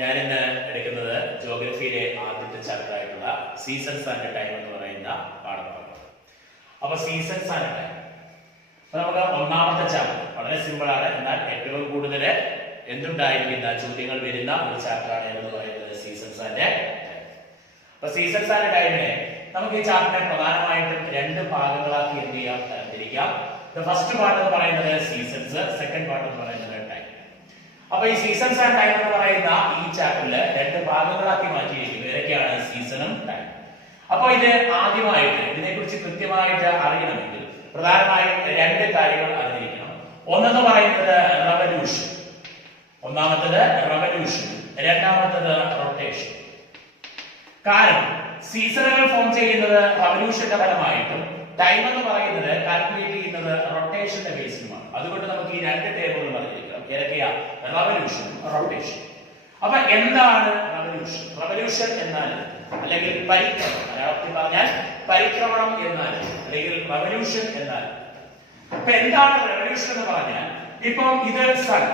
ഞാൻ ഇന്ന് എടുക്കുന്നത് ജോഗ്രഫിയിലെ ആദ്യത്തെ ചാപ്റ്റർ ആയിട്ടുള്ള സീസൺസ് ആൻഡ് ടൈം എന്ന് പറയുന്ന പാഠഭാഗമാണ്. അപ്പൊ സീസൺസ് ആൻഡ് ടൈം നമുക്ക് ഒന്നാമത്തെ ചാപ്റ്റർ വളരെ സിമ്പിൾ ആണ്, എന്നാൽ ഏറ്റവും കൂടുതൽ എന്തുണ്ടായിരിക്കുന്ന ചോദ്യങ്ങൾ വരുന്ന ഒരു ചാപ്റ്റർ ആണ് എന്ന് പറയുന്നത് സീസൺസ് ആൻഡ് ടൈം. അപ്പൊ സീസൺസ് ആൻഡ് ടൈമിനെ നമുക്ക് ഈ ചാപ്റ്ററിനെ പ്രധാനമായിട്ടും രണ്ട് ഭാഗങ്ങളാക്കി എന്ത് ചെയ്യാം, തരംതിരിക്കാം. ഫസ്റ്റ് പാർട്ട് എന്ന് പറയുന്നത് സീസൺസ്, സെക്കൻഡ് പാർട്ട് എന്ന് പറയുന്നത് ടൈം. അപ്പൊ ഈ സീസൺസ് ആൻഡ് ടൈം എന്ന് പറയുന്ന ഈ ചാപ്റ്ററില് രണ്ട് ഭാഗങ്ങളാക്കി മാറ്റിയിരിക്കുന്നു. ഏതൊക്കെയാണ് സീസണും ടൈം. അപ്പൊ ഇത് ആദ്യമായിട്ട് ഇതിനെക്കുറിച്ച് കൃത്യമായിട്ട് അറിയണമെങ്കിൽ പ്രധാനമായും രണ്ട് കാര്യങ്ങൾ അറിഞ്ഞിരിക്കണം. ഒന്നെന്ന് പറയുന്നത് റവല്യൂഷൻ, ഒന്നാമത്തത് റവല്യൂഷൻ, രണ്ടാമത്തത് റൊട്ടേഷൻ. കാരണം സീസണുകൾ ഫോം ചെയ്യുന്നത് റവല്യൂഷന്റെ ഫലമായിട്ടും ടൈം എന്ന് പറയുന്നത് കാൽക്കുലേറ്റ് ചെയ്യുന്നത് റൊട്ടേഷന്റെ ബേസിലുമാണ്. അതുകൊണ്ട് നമുക്ക് ഈ രണ്ട് ടേബിളുകൾ അറിഞ്ഞിരിക്കണം. ഏതൊക്കെയാ? Revolution, rotation. അപ്പൊ എന്താണ് റവല്യൂഷൻ? റവല്യൂഷൻ എന്നാൽ അല്ലെങ്കിൽ പരിക്രമണം, മലയാളത്തിൽ പറഞ്ഞാൽ പരിക്രമണം എന്നാൽ അല്ലെങ്കിൽ റവല്യൂഷൻ എന്നാൽ. അപ്പൊ എന്താണ് റവല്യൂഷൻ എന്ന് പറഞ്ഞാൽ, ഇപ്പം ഇത് സൺ,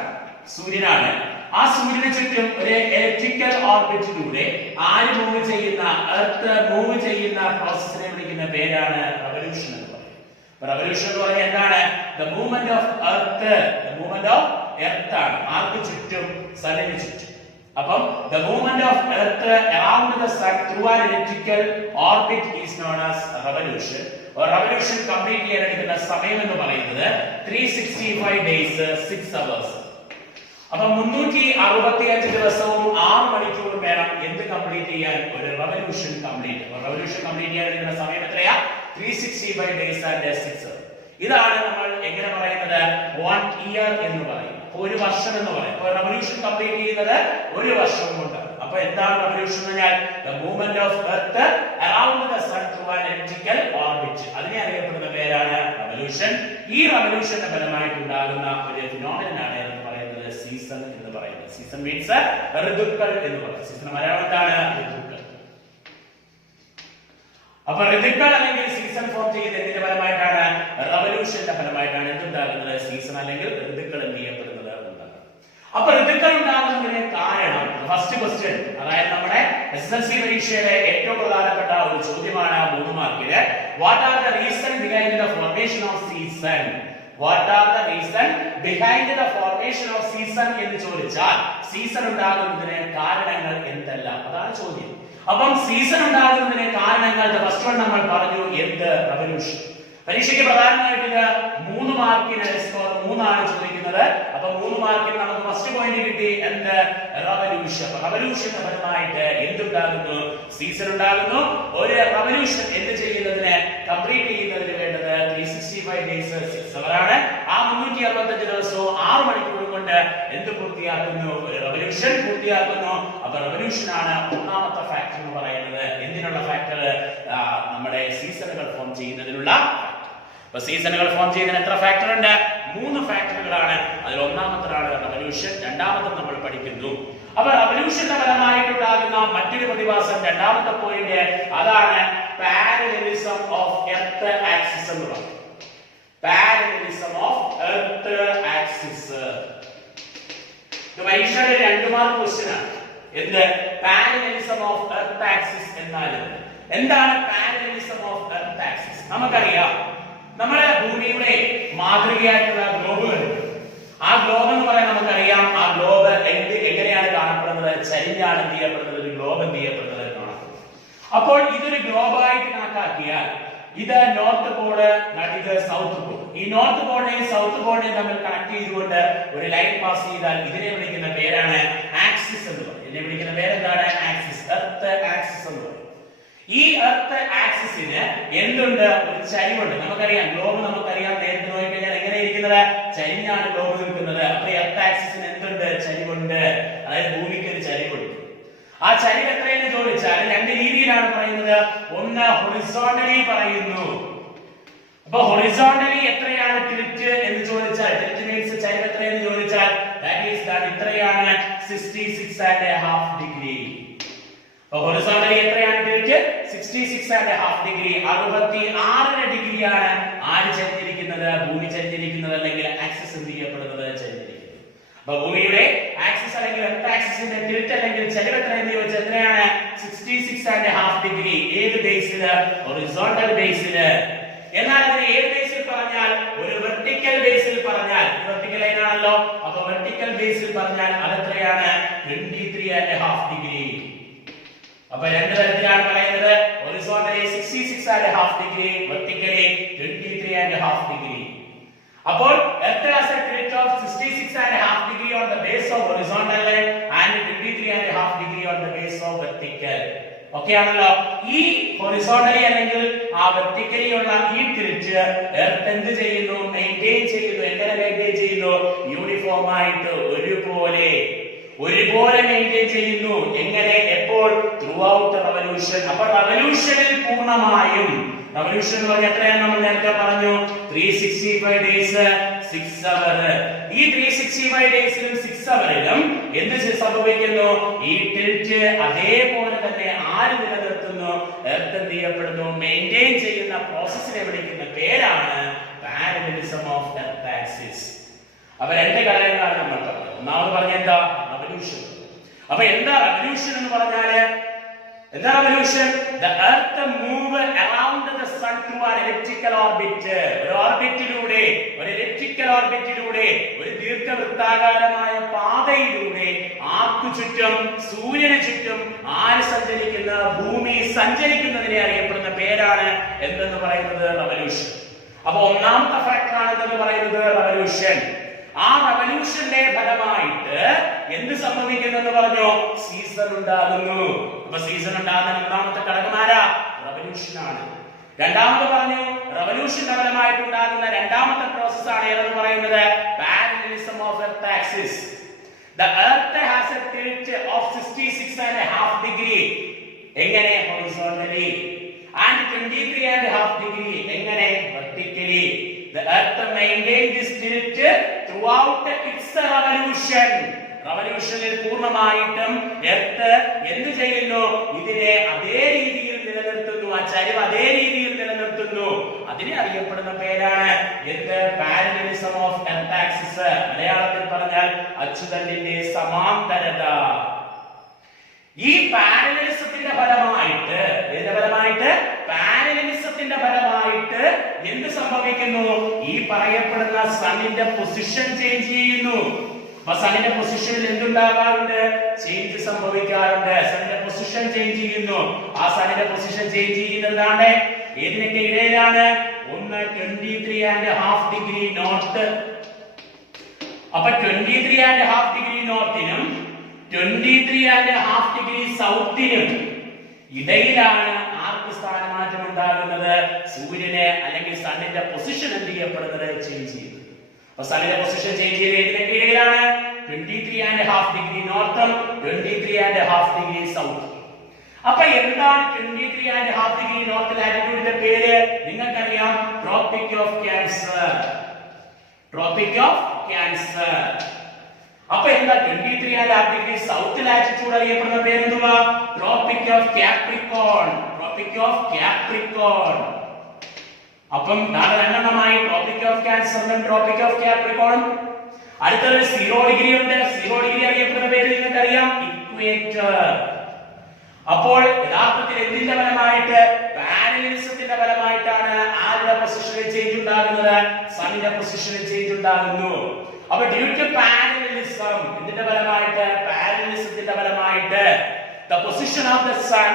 സൂര്യനാണ്. ആ സൂര്യന് ചുറ്റും ഒരു ഇലക്ട്രിക്കൽ ഓർബിറ്റിലൂടെ ആര് മൂവ് ചെയ്യുന്ന, എർത്ത് മൂവ് ചെയ്യുന്ന പ്രോസസ്സിനെ വിളിക്കുന്ന പേരാണ് റവല്യൂഷൻ എന്ന് പറയുന്നത്. റവല്യൂഷൻ എന്ന് പറഞ്ഞാൽ എന്താണ്? The movement of earth, the movement of earth ആണ്. ആർക്ക് ചുറ്റും? സണ്ണിന് ചുറ്റും. അപ്പം the movement of earth around the sun through an electrical orbit is known as revolution. ഒരു revolution കംപ്ലീറ്റ് ചെയ്യാൻ എടുക്കുന്ന സമയം എന്ന് പറയുന്നത് 365 days 6 hours. അപ്പം 365 ദിവസവും 6 മണിക്കൂറും വേണം എന്ത് കംപ്ലീറ്റ് ചെയ്യാൻ? ഒരു revolution കംപ്ലീറ്റ്. ഒരു revolution കംപ്ലീറ്റ് ചെയ്യാൻ എടുക്കുന്ന സമയം എത്രയാ? 365 days and 6 hours. ഇതാണ് നമ്മൾ എങ്ങനെ പറയുന്നത്? 1 year എന്ന് പറയും. ഒരു വർഷം എന്ന് പറയും. അപ്പോൾ റവല്യൂഷൻ കംപ്ലീറ്റ് ചെയ്യുന്നത് ഒരു വർഷം കൊണ്ടാണ്. അപ്പൊ എന്താണ് റവല്യൂഷൻ എന്ന് പറഞ്ഞാൽ? the movement of earth around the sun through an elliptical orbit. അതിനെ അറിയപ്പെടുന്ന പേരാണ് റവല്യൂഷൻ. ഈ റവല്യൂഷന്റെ ഫലമായിട്ട് ഉണ്ടാകുന്ന ഒരു ഫിനോമിനൻ ആണ് എന്ന് പറയുന്നത് സീസൺ എന്ന് പറയുന്നത്. സീസൺ മീൻസ് ഋതുക്കൾ എന്ന് പറയുന്നത്. സീസൺ മലയാളം എന്താണ്? ഋതുക്കൾ. അപ്പൊ ഋതുക്കൾ അല്ലെങ്കിൽ സീസൺ ഫോം ചെയ്യുന്നത് എന്തിന്റെ ഫലമായിട്ടാണ്? റവല്യൂഷന്റെ ഫലമായിട്ടാണ് എന്തുണ്ടാകുന്നത്? സീസൺ അല്ലെങ്കിൽ ഋതുക്കൾ എന്ത് ചെയ്യപ്പെടുന്നത്? അപ്പൊ ഋതുക്കൾ ഉണ്ടാകുന്നതിന് കാരണം, ഫസ്റ്റ് ക്വസ്റ്റ്യൻ, അതായത് നമ്മുടെ SSLC പരീക്ഷയുടെ ഏറ്റവും പ്രധാനപ്പെട്ട ഒരു ചോദ്യമാണ് 3 മാർക്കില്. What are the reason behind the formation of season? What are the reason behind the formation of season എന്ന് ചോദിച്ചാൽ സീസൺ ഉണ്ടാകുന്നതിന് കാരണങ്ങൾ എന്തെല്ലാം? അതാണ് ചോദ്യം. അപ്പം സീസൺ ഉണ്ടാകുന്നതിന് കാരണങ്ങൾ ഫസ്റ്റ് വൺ നമ്മൾ പറഞ്ഞു, എന്ത്? റവല്യൂഷൻ. പരീക്ഷയ്ക്ക് പ്രധാനമായിട്ട് 3 മാർക്കിന് സ്കോർ 3 ആണ് ചോദിക്കുന്നത്. അപ്പൊ 3 മാർക്കിന് നമുക്ക് ഫസ്റ്റ് പോയിന്റ് കിട്ടി, എന്ത്? റവല്യൂഷൻ. റവല്യൂഷന്റെ ഫലമായിട്ട് എന്തുണ്ടാകുന്നു? സീസൺ ഉണ്ടാകുന്നു. ഒരു റവല്യൂഷൻ എന്ത് ചെയ്യുന്നതിന്, കംപ്ലീറ്റ് ചെയ്യുന്നതിന് വേണ്ടത് 365 days 6 hours ആണ്. ആ 365 ദിവസവും 6 മണിക്കൂർ കൊണ്ട് എന്ത് പൂർത്തിയാക്കുന്നു? ഒരു റവല്യൂഷൻ പൂർത്തിയാക്കുന്നു. അപ്പൊ റവല്യൂഷൻ ആണ് ഒന്നാമത്തെ ഫാക്ടർ എന്ന് പറയുന്നത്. എന്തിനുള്ള ഫാക്ടർ? നമ്മുടെ സീസണുകൾ ഫോം ചെയ്യുന്നതിനുള്ള. അപ്പൊ സീസണുകൾ ഫോം ചെയ്യുന്നതിന് എത്ര ഫാക്ടർ ഉണ്ട്? 3 ഫാക്ടറുകളാണ്. അതിൽ ഒന്നാമത്തേതാണ് റവല്യൂഷൻ. രണ്ടാമത്തെ നമ്മൾ പഠിക്കുന്നു. അപ്പൊ റവല്യൂഷന്റെ ഫലമായിട്ടുണ്ടാകുന്ന മറ്റൊരു പ്രതിഭാസം, രണ്ടാമത്തെ പോയിന്റ്, അതാണ് പാരലലിസം ഓഫ് എർത്ത് ആക്സിസ് എന്ന് പറയുന്നത്. Parallelism of earth axis. ഇത് പരീക്ഷയുടെ 2 മാർക്ക് ക്വസ്റ്റ്യൻ ആണ്. എന്ത്? പാരലലിസം ഓഫ് എർത്ത് ആക്സിസ് എന്നാൽ എന്താണ്? പാരലലിസം ഓഫ് എർത്ത് ആക്സിസ് നമുക്കറിയാം. നമ്മുടെ ഭൂമിയുടെ മാതൃകയായിട്ടുള്ള ഗ്ലോബുകൾ, ആ ഗ്ലോബ് എന്ന് പറയാൻ നമുക്കറിയാം. ആ ഗ്ലോബ് എങ്ങനെയാണ് കാണപ്പെടുന്നത്? ചരിഞ്ഞാണ് എന്ത് ചെയ്യപ്പെടുന്നത്? ഒരു ഗ്ലോബ് എന്ത് ചെയ്യപ്പെടുന്നത്? കാണപ്പെടുന്നത്. അപ്പോൾ ഇതൊരു ഗ്ലോബായിട്ട് കണക്കാക്കിയാൽ ഇത് നോർത്ത് പോള്, ഇത് സൗത്ത് പോൾ. ഈ നോർത്ത് പോളിനെയും സൗത്ത് പോളിനെയും തമ്മിൽ കണക്ട് ചെയ്തുകൊണ്ട് ഒരു ലൈൻ പാസ് ചെയ്താൽ ഇതിനെ വിളിക്കുന്ന പേരാണ് ആക്സിസ് എന്ന് പറയും. ഇതിനെ വിളിക്കുന്ന പേരെന്താണ്? ആക്സിസ്. എർത്ത് ആക്സിസ് എന്ന് പറയും. ഈ എർത്ത് ആക്സിസിന് എന്തുണ്ട്? ഒരു ചരിവുണ്ട്. നമുക്കറിയാം, ഗ്ലോബ് നമുക്കറിയാം, നേരത്തെ നോക്കിക്കഴിഞ്ഞാൽ എങ്ങനെ ഇരിക്കുന്നത്? ചരിഞ്ഞാണ് ഗ്ലോബ് നിൽക്കുന്നത്. അപ്പൊ എർത്ത് ആക്സിസിന് എന്തുണ്ട്? ചരിവുണ്ട്. അതായത് ഭൂമിക്ക് ഒരു ചരിവുണ്ട്. ആ ചരിവ് എത്രയെന്ന് ചോദിച്ചാൽ 2 രീതിയിലാണ് പറയുന്നത്. ഒന്ന് ഹൊറിസോണ്ടലി പറയുന്നു. അപ്പൊ ഹൊറിസോണ്ടലി എത്രയാണ് ടിൽറ്റ് എന്ന് ചോദിച്ചാൽ, ടിൽറ്റ് മീൻസ് ചരിവ് എത്രയെന്ന് ചോദിച്ചാൽ ഇത്രയാണ് 66.5 ഡിഗ്രി. അപ്പൊ ഹൊറിസോണ്ടലി എത്രയാണ് ടിൽറ്റ്? 66.5 ഡിഗ്രി. 66 ഡിഗ്രിയാണ് ആര് ചരിഞ്ഞിരിക്കുന്നത്? ഭൂമി ചരിഞ്ഞിരിക്കുന്നത്, അല്ലെങ്കിൽ ആക്സിസ് എന്ത് ചെയ്യപ്പെടുന്നത്? ചരിഞ്ഞിരിക്കുന്നത്. ഭൂമിയുടെ ആക്സിസ് അല്ലെങ്കിൽ എർത്ത് ആക്സിസ് ആക്സിന്റെ ടിൽറ്റ് അല്ലെങ്കിൽ ചരിവ് എത്രയെന്ന് ചോദിച്ചാൽ എത്രയാണ്? 66.5 ഡിഗ്രി. ഏത് ബേസില്? ഹൊറിസോണ്ടൽ ബേസില്. എന്നാൽ അതിനെ ഏത് ബേസിൽ പറഞ്ഞാൽ? ഒരു വെർട്ടിക്കൽ ബേസിൽ പറഞ്ഞാൽ, വെർട്ടിക്കൽ ലൈൻ ആണല്ലോ, അപ്പോൾ വെർട്ടിക്കൽ ബേസിൽ പറഞ്ഞാൽ അത് എത്രയാണ്? 23.5 ഡിഗ്രി. അപ്പൊ രണ്ട് തരത്തിലാണ് പറയുന്നത്. Horizontally 66.5 degree, vertically 23.5 degree. അപ്പോൾ earth has a tilt of 66.5 degree on the base of horizontal line and 23.5 degree on the base of vertical. Okay ആണല്ലോ. ഈ ഹൊറിസോണ്ടലി അല്ലെങ്കിൽ ആ വെർട്ടിക്കലി ഉള്ള ഈ ടിൽറ്റ് എർത്ത് എന്ത് ചെയ്യുന്നു? മെയിൻറ്റെയിൻ ചെയ്യുന്നു. എങ്ങനെ മെയിൻറ്റെയിൻ ചെയ്യുന്നു? യൂണിഫോം ആയിട്ട്, ഒരുപോലെ മെയിൻറ്റെയിൻ ചെയ്യുന്നു. എങ്ങനെ? എപ്പോൾ? Through out revolution. അപ്പൊ റവല്യൂഷനിൽ പൂർണ്ണമായും, റവല്യൂഷൻ എന്ന് പറഞ്ഞാൽ എത്രയാണ് നമ്മൾ നേരത്തെ പറഞ്ഞു? 365 ഡേയ്സ് 6 അവർ. ഈ 365 ഡേയ്സിലും 6 അവറിലും എന്ത് സംഭവിക്കുന്നു? ഈ ടിൽറ്റ് അതേപോലെ തന്നെ ആര് നിലനിർത്തുന്നു? എർത്ത് എന്ത് ചെയ്യപ്പെടുന്നു? മെയിൻറ്റെയിൻ ചെയ്യുന്ന പ്രോസസ്സിനെ വിളിക്കുന്ന പേരാണ് പാരലലിസം ഓഫ് എർത്ത് ആക്സിസ്. അപ്പൊ രണ്ട് ഘടകങ്ങളാണ് നമ്മൾ പറഞ്ഞത്. ഒന്നാമത് പറഞ്ഞ എന്താ? റവല്യൂഷൻ. അപ്പൊ എന്താ റവല്യൂഷൻ എന്ന് പറഞ്ഞാല്? എന്താ revolution? The earth move around the sun through an elliptical orbit. ഒരു ഓർബിറ്റിലൂടെ, ഒരു എലിപ്റ്റിക്കൽ ഓർബിറ്റിലൂടെ, ഒരു ദീർഘവൃത്താകാരമായ പാതയിലൂടെ ആർക്കു ചുറ്റും, സൂര്യന് ചുറ്റും ആര് സഞ്ചരിക്കുന്ന? ഭൂമി സഞ്ചരിക്കുന്നതിനെ അറിയപ്പെടുന്ന പേരാണ് എന്തെന്ന് പറയുന്നത്? റവല്യൂഷൻ. അപ്പൊ ഒന്നാമത്തെ ഫാക്ടറാണ് എന്തെന്ന് പറയുന്നത്? റവല്യൂഷൻ. ആ റവല്യൂഷന്റെ ഫലമായിട്ട് എന്ത് സംഭവിക്കുന്നു എന്ന് പറഞ്ഞു? സീസൺ ഉണ്ടാകുന്നു. അപ്പൊ സീസൺ ഉണ്ടാകുന്ന ഒന്നാമത്തെ ഘടകമാരാ? റവല്യൂഷൻ ആണ്. രണ്ടാമത് പറഞ്ഞു റവല്യൂഷന്റെ ഫലമായിട്ടുണ്ടാകുന്ന രണ്ടാമത്തെ പ്രോസസ് ആണ് ഏതെന്ന് പറയുന്നത്? Parallelism of earth axis. The earth has a tilt of 66.5 degree. എങ്ങനെ? ഹൊറിസോണ്ടലി. And 23.5 degree. എങ്ങനെ? Vertically. The earth maintained this tilt throughout its revolution. റവല്യൂഷനിൽ പൂർണ്ണമായിട്ടും എർത്ത് എന്ത് ചെയ്യുന്നു? ഇതിനെ അതേ രീതിയിൽ നിലനിർത്തുന്നു. ആ ചരിവ് അതേ രീതിയിൽ നിലനിർത്തുന്നു. അതിനെ അറിയപ്പെടുന്ന പേരാണ് എന്ത്? Parallelism of earth axis. മലയാളത്തിൽ പറഞ്ഞാൽ അച്ചുതണ്ടിന്റെ സമാന്തരത. ഈ പാരലലിസത്തിന്റെ ഫലമായിട്ട്, ഇതിന്റെ ഫലമായിട്ട്, പാരലലിസത്തിന്റെ ഫലമായിട്ട് എന്ത് സംഭവിക്കുന്നു? ഈ പറയപ്പെടുന്ന സണ്ണിന്റെ പൊസിഷൻ ചേഞ്ച് ചെയ്യുന്നു. അപ്പൊ സണ്ണിന്റെ പൊസിഷനിൽ എന്തുണ്ടാകാറുണ്ട്? ചേഞ്ച് സംഭവിക്കാറുണ്ട്. സണ്ണിന്റെ പൊസിഷൻ ചേഞ്ച് ചെയ്യുന്നു. ആ സണ്ണിന്റെ പൊസിഷൻ ചേഞ്ച് ചെയ്യുന്നതാണ് ഏതിനൊക്കെ ഇടയിലാണ്? ഒന്ന് 23.5 ഡിഗ്രി നോർത്ത്. അപ്പൊ 23.5 ഡിഗ്രി നോർത്തിനും 23.5 ഡിഗ്രി സൗത്തിനും ഇടയിലാണ് ആർക്ക് സ്ഥാനമാറ്റം ഉണ്ടാകുന്നത്? സൂര്യനെ അല്ലെങ്കിൽ സണ്ണിന്റെ പൊസിഷൻ എന്ത് ചെയ്യപ്പെടുന്നത്? ചേഞ്ച് ചെയ്യുന്നത്. അപ്പൊ സണ്ണിന്റെ പൊസിഷൻ ചേഞ്ച് ചെയ്ത് ഏതിനൊക്കെ ഇടയിലാണ്? 23.5 ഡിഗ്രി നോർത്തും 23.5 ഡിഗ്രി സൗത്ത്. അപ്പൊ എന്താണ് 23.5 ഡിഗ്രി നോർത്ത് ലാറ്റിറ്റ്യൂഡിന്റെ പേര്? നിങ്ങൾക്കറിയാം, tropic of Cancer. Tropic of Cancer. അപ്പൊ എന്താ 23.5 ഡിഗ്രി സൗത്ത് ലാറ്റിറ്റ്യൂഡ് അറിയപ്പെടുന്ന പേരെന്തുവാ? Tropic of Capricorn. Tropic of Capricorn. അപ്പം രണ്ടെണ്ണമായി, ട്രോപ്പിക് ഓഫ് ക്യാൻസറിനും ട്രോപ്പിക് ഓഫ് കാപ്രിക്കോണും. അടുത്തൊരു 0 ഡിഗ്രി ഉണ്ട്. 0 ഡിഗ്രി അറിയപ്പെടുന്ന പേര് നിങ്ങൾക്കറിയാം, ഇക്വേറ്റർ. അപ്പോൾ യഥാർത്ഥത്തിൽ എന്തിന്റെ ഫലമായിട്ട്? പാരലലിസത്തിന്റെ ഫലമായിട്ടാണ് ആരുടെ പൊസിഷനിൽ ചേഞ്ച് ഉണ്ടാകുന്നത്? സണ്ണിന്റെ പൊസിഷനിൽ ചേഞ്ച് ഉണ്ടാകുന്നു. അപ്പൊ ഡ്യൂ ടു പാരലലിസം, ഇതിന്റെ ഫലമായിട്ട്, പാരലലിസത്തിന്റെ ഫലമായിട്ട് the position of the sun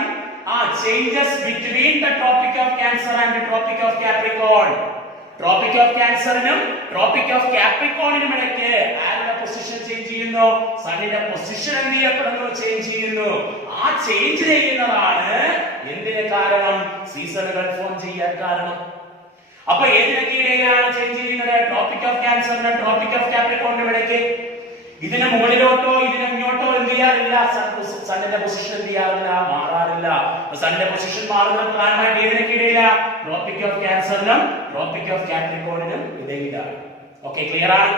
changes between the tropic of cancer and the tropic of capricorn. tropic of cancer നും tropic of capricorn നും ഇടയ്ക്ക് ആരുടെ പൊസിഷൻ ചേഞ്ച് ചെയ്യുന്നു? സണ്ണിന്റെ പൊസിഷൻ എന്ത് ചെയ്യപ്പെടുന്നു? ചേഞ്ച് ചെയ്യുന്നു. ആ ചേഞ്ച് ചെയ്യുന്നതാണ് എന്തിന് കാരണം? സീസണുകൾ ഫോം ചെയ്യാൻ കാരണം. അപ്പൊ ഏതിനൊക്കെ ഇടയിലാണ് ചേഞ്ച് ചെയ്യുന്നത്? ട്രോപ്പിക് ഓഫ് ക്യാൻസറിനും ട്രോപ്പിക് ഓഫ് കാപ്രിക്കോണിനും ഇടയ്ക്ക്. ഇതിന് മുകളിലോട്ടോ ഇതിന് ഇങ്ങോട്ടോ എന്ത് ചെയ്യാറില്ല? സണ്ണിന്റെ പൊസിഷൻ എന്ത് ചെയ്യാറില്ല? മാറാറില്ല. സണ്ണിന്റെ പൊസിഷൻ മാറുന്ന പ്രധാനമായിട്ട് ഏതിനൊക്കെ ഇടയില? ട്രോപ്പിക് ഓഫ് ക്യാൻസറിനും ട്രോപ്പിക് ഓഫ് കാപ്രിക്കോണിനും ഇടയിലാണ്. ഓക്കെ, ക്ലിയർ ആണ്?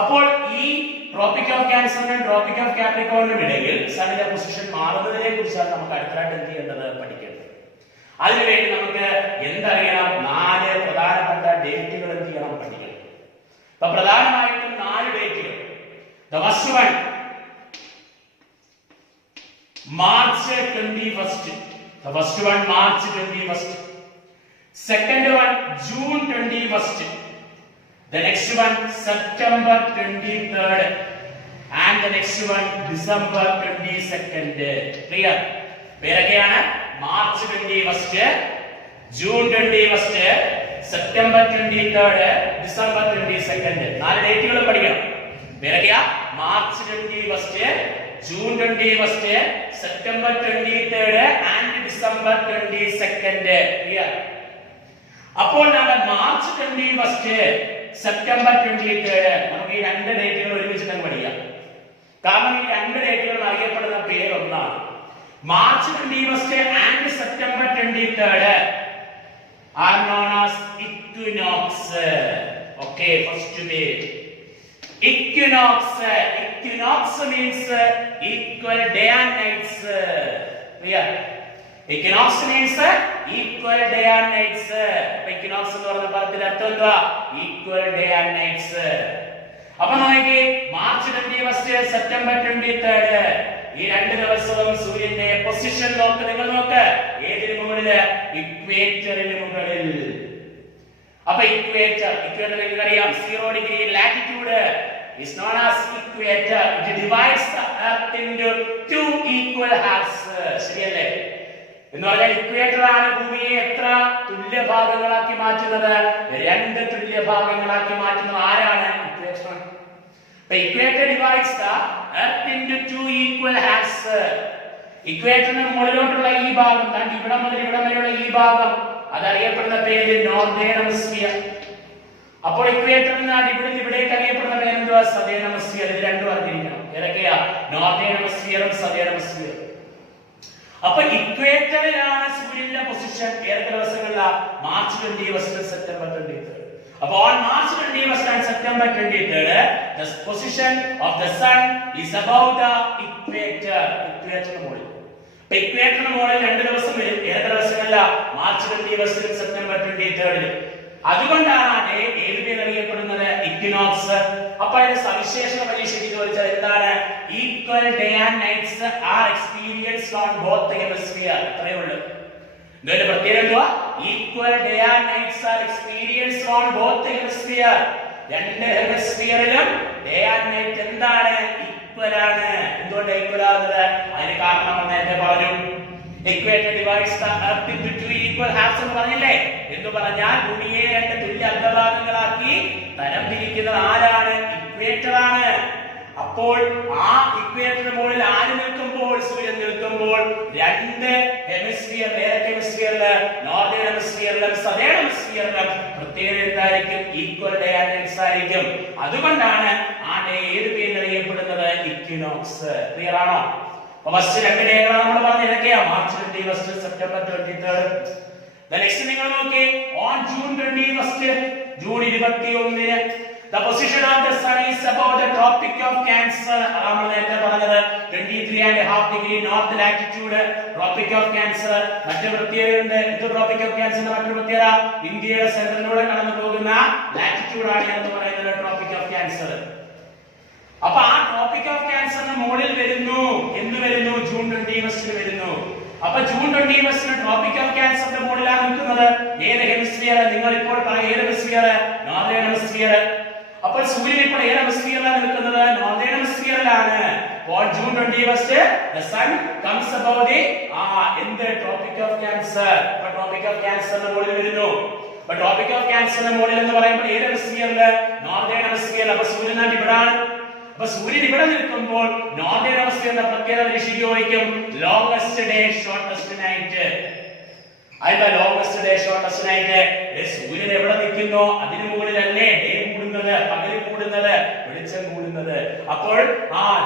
അപ്പോൾ ഈ ട്രോപ്പിക് ഓഫ് ക്യാൻസറിനും ട്രോപ്പിക് ഓഫ് കാപ്രിക്കോണിനും ഇടയിൽ സണ്ണിന്റെ പൊസിഷൻ മാറുന്നതിനെ കുറിച്ചാണ് നമുക്ക് അടുത്തായിട്ട് എന്ത് ചെയ്യേണ്ടത്? പഠിക്കേണ്ടത്. അതിനുവേണ്ടി നമുക്ക് എന്തറിയണം? 4 പ്രധാനപ്പെട്ട ഡേറ്റുകൾ എന്ത് ചെയ്യണം? പഠിക്കണം. അപ്പൊ പ്രധാനമായിട്ടും 4 ഡേറ്റുകൾ. The first one, March 21st. The first one March 21st. Second one June 21st. The next one September 23rd. And the next one December 22nd. Clear? പേരൊക്കെയാണ് March 21st, June 21st, September 23rd, December 22nd. 4 ഡേറ്റുകളും പഠിക്കണം. പേരൊക്കെയാ March 21st, June 21st, September 23rd and December 22nd. Clear? അപ്പോൾ നമ്മുടെ March 21st, September 23rd നമുക്ക് ഈ 2 ഡേറ്റുകൾ ഒരുമിച്ച് പഠിക്കാം. കാരണം ഈ 2 ഡേറ്റുകൾ അറിയപ്പെടുന്ന പേര് ഒന്നാണ്. March 21st and September 23rd are known as equinox. Okay, first page. Equinox. Equinox means equal day and nights. Clear? Equinox means equal day and nights. Equinox എന്ന് പറഞ്ഞ പദത്തിന്റെ അർത്ഥം എന്താ? Equal day and nights. അപ്പോൾ നോക്കിക്കേ March 21st, September 23rd ഈ 2 ദിവസവും സൂര്യന്റെ പൊസിഷൻ നോക്ക്. നിങ്ങൾ നോക്ക്, ഏതിന് മുകളില്? ഇക്വേറ്ററിന് മുകളിൽ. അപ്പൊ ഇക്വേറ്റർ നിങ്ങൾക്കറിയാം 0 degree latitude is known as equator. It divides the earth into 2 equal halves. ശരിയല്ലേ? എന്ന് പറഞ്ഞാൽ ഇക്വേറ്റർ ആണ് ഭൂമിയെ എത്ര തുല്യ ഭാഗങ്ങളാക്കി മാറ്റുന്നത്? 2 തുല്യ ഭാഗങ്ങളാക്കി മാറ്റുന്നത് ആരാണ്? Equator. The equator divides the earth into 2 equal halves. ഇക്വേറ്ററിന് മുകളിലോട്ടുള്ള ഈ ഭാഗം, ഇവിടെ മുതൽ ഇവിടെ വരെയുള്ള ഈ ഭാഗം, അതറിയപ്പെടുന്ന പേര് നോർത്തേൺ ഹെമിസ്ഫിയർ. അപ്പോൾ ഇക്വേറ്ററിന് ഇവിടുന്ന് ഇവിടേക്ക് അറിയപ്പെടുന്ന പേര് എന്തുവാ? Southern hemisphere. ഇത് രണ്ടും അറിഞ്ഞിരിക്കണം. ഏതൊക്കെയാ? നോർത്തേൺ ഹെമിസ്ഫിയറും സദേൺ ഹെമിസ്ഫിയറും. അപ്പൊ ഇക്വേറ്ററിലാണ് സൂര്യന്റെ പൊസിഷൻ. ഏതൊക്കെ ദിവസങ്ങളിലാ? March 21st, September 23rd. അപ്പോൾ on March 21st and September 23rd, the position of the sun is above the equator. Equator മുകളിൽ. അപ്പോൾ ഇക്വേറ്ററിന് മുകളിൽ 2 ദിവസം വരും. ഏതൊക്കെ ദിവസങ്ങളിലാ? March 21st, September 23rd. അതുകൊണ്ടാണ് ആ ഡേ ഏത് പേര് അറിയപ്പെടുന്നത്? ഇക്വിനോക്സ്. അപ്പോൾ അതിന്റെ സവിശേഷത പരീക്ഷയ്ക്ക് ചോദിച്ചാൽ എന്താണ്? Equal day and nights are experienced on both hemisphere. അത്രയേ ഉള്ളൂ. ഇതിന്റെ പ്രത്യേകത എന്തുവാ? Equal day and nights are experienced on both hemisphere. 2 ഹെമിസ്ഫിയറിലും ഡേ ആൻഡ് നൈറ്റ് എന്താണ്? ഈക്വൽ ആണ്. എന്തുകൊണ്ട് ഈക്വൽ ആകുന്നത്? അതിന് കാരണം നമ്മൾ നേരത്തെ പറഞ്ഞു. Equator divides the earth into 2 equal halves എന്ന് പറഞ്ഞില്ലേ? എന്ന് പറഞ്ഞാൽ ഭൂമിയെ 2 തുല്യ അർദ്ധഭാഗങ്ങളാക്കി തരംതിരിക്കുന്നത് ആരാണ്? ഇക്വേറ്റർ ആണ്. അപ്പോൾ ആ ഇക്വേറ്ററിന് മുകളിൽ ആര് നിൽക്കുമ്പോൾ? സൂര്യൻ നിൽക്കുമ്പോൾ 2 ഹെമിസ്ഫിയർ, ഹെമിസ്ഫിയറില് നോർത്തേൺ ഹെമിസ്ഫിയറിലും സദേൺ ഹെമിസ്ഫിയറിലും പ്രത്യേകത എന്തായിരിക്കും? ഈക്വൽ ഡേ ആൻഡ് നൈറ്റ്സ് ആയിരിക്കും. അതുകൊണ്ടാണ് ആ ഡേ ഏത് പേരിൽ അറിയപ്പെടുന്നത്? ഇക്വിനോക്സ്. ക്ലിയർ ആണോ? ഫസ്റ്റ് 2 ഡേകളാണ് നമ്മൾ പറഞ്ഞത്. ഏതൊക്കെയാ? March 21st, September 23rd. The next നിങ്ങൾ നോക്കി, on June 21st, ജൂൺ 21ന് the position of the sun is above the tropic of Cancer. നമ്മൾ നേരത്തെ പറഞ്ഞത് 23.5 degree north latitude, tropic of Cancer. മറ്റൊരു പ്രത്യേകതയുണ്ട്. ഇത് tropic of Cancer ന്റെ മറ്റൊരു പ്രത്യേകത ഇന്ത്യയുടെ സെൻട്രലിലൂടെ കടന്നു പോകുന്ന ലാറ്റിറ്റ്യൂഡ് ആണ് എന്ന് പറയുന്നത് tropic of Cancer. അപ്പൊ ആ ട്രോപ്പിക് ഓഫ് ക്യാൻസറിന് മുകളിൽ വരുന്നു. എന്ന് വരുന്നു? ജൂൺ 21ന് വരുന്നു. അപ്പൊ ജൂൺ 21ന് ട്രോപ്പിക് ഓഫ് ക്യാൻസറിന്റെ മുകളിലാണ് നിൽക്കുന്നത്. ഏത് ഹെമിസ്ഫിയർ? നിങ്ങൾ ഇപ്പോൾ പറയും ഏത് ഹെമിസ്ഫിയർ? Northern hemisphere. അപ്പോൾ സൂര്യൻ ഇപ്പോൾ ഏത് ഹെമിസ്ഫിയറിലാണ് നിൽക്കുന്നത്? Northern ഹെമിസ്ഫിയറിലാണ്. On June 21st, the sun comes above the tropic of Cancer. അപ്പോൾ ട്രോപ്പിക് ഓഫ് ക്യാൻസറിന്റെ മുകളിൽ വരുന്നു. അപ്പോൾ ട്രോപ്പിക് ഓഫ് ക്യാൻസറിന്റെ മുകളിൽ എന്ന് പറയുമ്പോൾ ഏത് ഹെമിസ്ഫിയറിൽ? Northern hemisphere. അപ്പോൾ സൂര്യൻ ഇവിടാണ്. അപ്പൊ സൂര്യൻ ഇവിടെ നിൽക്കുമ്പോൾ നോർത്തേൺ ഹെമിസ്ഫിയറിന്റെ പ്രത്യേകത പരീക്ഷയ്ക്ക് ചോദിക്കും. Longest day shortest night. അതിന്റെ ലോങ്സ്റ്റ് ഡേ ഷോർട്ടസ്റ്റ് നൈറ്റ്. സൂര്യൻ എവിടെ നിൽക്കുന്നോ അതിന് മുകളിലല്ലേ ഡേ കൂടുന്നത്, പകൽ കൂടുന്നത്, വെളിച്ചം കൂടുന്നത്. അപ്പോൾ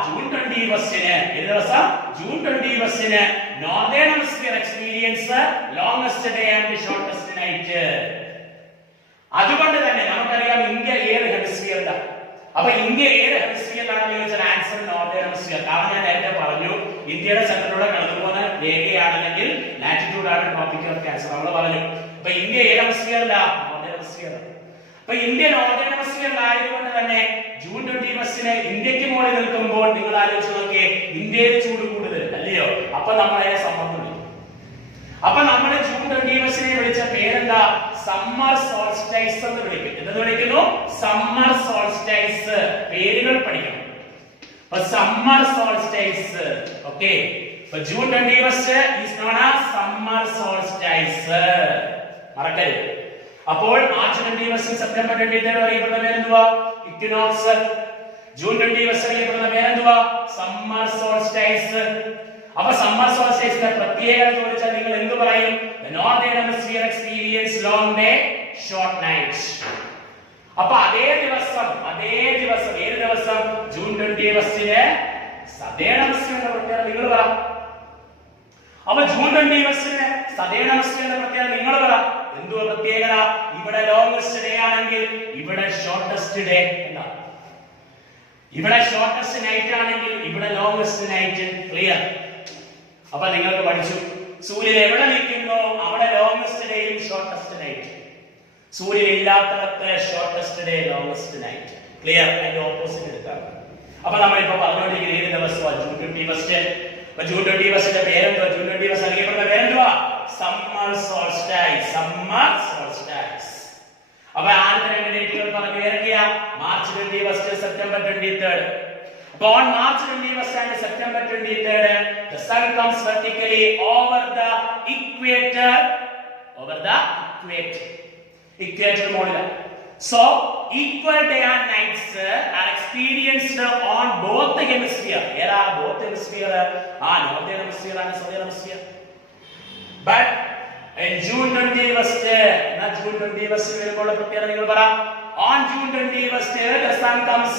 ജൂൺ 21ന് ഏത് ദിവസം? ജൂൺ 21ന് northern hemisphere experience longest day and shortest night. അതുകൊണ്ട് തന്നെ നമുക്കറിയാം ഇന്ത്യ ഏത് ഹെമിസ്ഫിയറിലാണ്. അപ്പൊ ഇന്ത്യ ഏത് ഹെമിസ്ഫിയറിലാണെന്ന് ചോദിച്ചാൽ ആൻസർ നോർത്തേൺ ഹെമിസ്ഫിയർ. കാരണം ഞാൻ നേരത്തെ പറഞ്ഞു ഇന്ത്യയുടെ സെൻട്രലിലൂടെ കടന്നു പോകുന്ന രേഖയാണെങ്കിൽ ലാറ്റിറ്റ്യൂഡ് ആണ് ട്രോപ്പിക് ഓഫ് ക്യാൻസർ. നമ്മൾ പറഞ്ഞു. അപ്പൊ ഇന്ത്യ ഏത് ഹെമിസ്ഫിയറിലാ? Northern hemisphere. അപ്പൊ ഇന്ത്യ നോർത്തേൺ ഹെമിസ്ഫിയറിലായതുകൊണ്ട് തന്നെ ജൂൺ 21ന് ഇന്ത്യക്ക് മുകളിൽ നിൽക്കുമ്പോൾ നിങ്ങൾ ആലോചിച്ച് നോക്കിയേ, ഇന്ത്യയിൽ ചൂട് കൂടുതൽ അല്ലയോ? അപ്പൊ നമ്മൾ അതിനെ സമ്മർ എന്ന് വിളിക്കും. അപ്പൊ നമ്മൾ ജൂൺ 21 വിളിച്ച പേരെന്താ? സമ്മർ സോൾസ്റ്റൈസ് എന്ന് വിളിക്കും. എന്തെന്ന് വിളിക്കുന്നു? Summer solstice. പേരുകൾ പഠിക്കണം. അപ്പൊ സമ്മർ സോൾസ്റ്റൈസ്. ഓക്കേ, അപ്പൊ June 21 is known as summer solstice. മറക്കരുത്. അപ്പോൾ മാർച്ച് 21 സെപ്റ്റംബർ 23 അറിയപ്പെടുന്ന പേരെന്തുവാ? ഇക്വിനോക്സ്. ജൂൺ 21 അറിയപ്പെടുന്ന പേരെന്തുവാ? Summer solstice. അപ്പൊ സമ്മർ സോൾസ്റ്റൈസിന്റെ പ്രത്യേകത ചോദിച്ചാൽ നിങ്ങൾ എന്ത് പറയും? The northern hemisphere experience long day, short night. അപ്പൊ അതേ ദിവസം ഏത് ദിവസം? ജൂൺ 21 സദേൺ ഹെമിസ്ഫിയറിന്റെ പ്രത്യേകത നിങ്ങൾ പറ. അപ്പൊ ജൂൺ 21 സദേൺ ഹെമിസ്ഫിയറിന്റെ പ്രത്യേകത നിങ്ങൾ പറ. എന്തുവാ പ്രത്യേകത? ഇവിടെ ലോങ്സ്റ്റ് ഡേ ആണെങ്കിൽ ഇവിടെ ഷോർട്ടസ്റ്റ് ഡേ എന്നാണ്. ഇവിടെ ഷോർട്ടസ്റ്റ് നൈറ്റ് ആണെങ്കിൽ ഇവിടെ ലോങ്സ്റ്റ് നൈറ്റ്. ക്ലിയർ? അപ്പൊ നിങ്ങൾക്ക് പഠിച്ചു, സൂര്യൻ എവിടെ നിൽക്കുന്നോ അവിടെ ലോങ്സ്റ്റ് ഡേയും ഷോർട്ടസ്റ്റ് നൈറ്റ്. സൂര്യൻ ഇല്ലാത്തടത്ത് shortest day longest night. Clear? അതിന്റെ ഓപ്പോസിറ്റ് എടുക്കാം. അപ്പൊ നമ്മളിപ്പോ പറഞ്ഞുകൊണ്ടിരിക്കുന്ന ഏത് ദിവസമാണ്? ജൂൺ 21. അപ്പൊ ജൂൺ 21ന്റെ പേരെന്തുവാ? ജൂൺ 21 അറിയപ്പെടുന്ന പേരെന്തുവാ? Summer solstice. Summer solstice. അപ്പൊ ആദ്യത്തെ രണ്ട് ഡേറ്റുകൾ പറഞ്ഞു ഏതൊക്കെയാ? March 21, September 23. On March 21st and September 23rd, the sun comes vertically over the equator. Equator model. So, equal day and nights are experienced on both the hemisphere. Here are both hemisphere. Northern hemisphere and southern hemisphere. But in June 21st, June 21st വരുമ്പോൾ പ്രത്യേകത നിങ്ങൾ പറ. On June 21st, the sun comes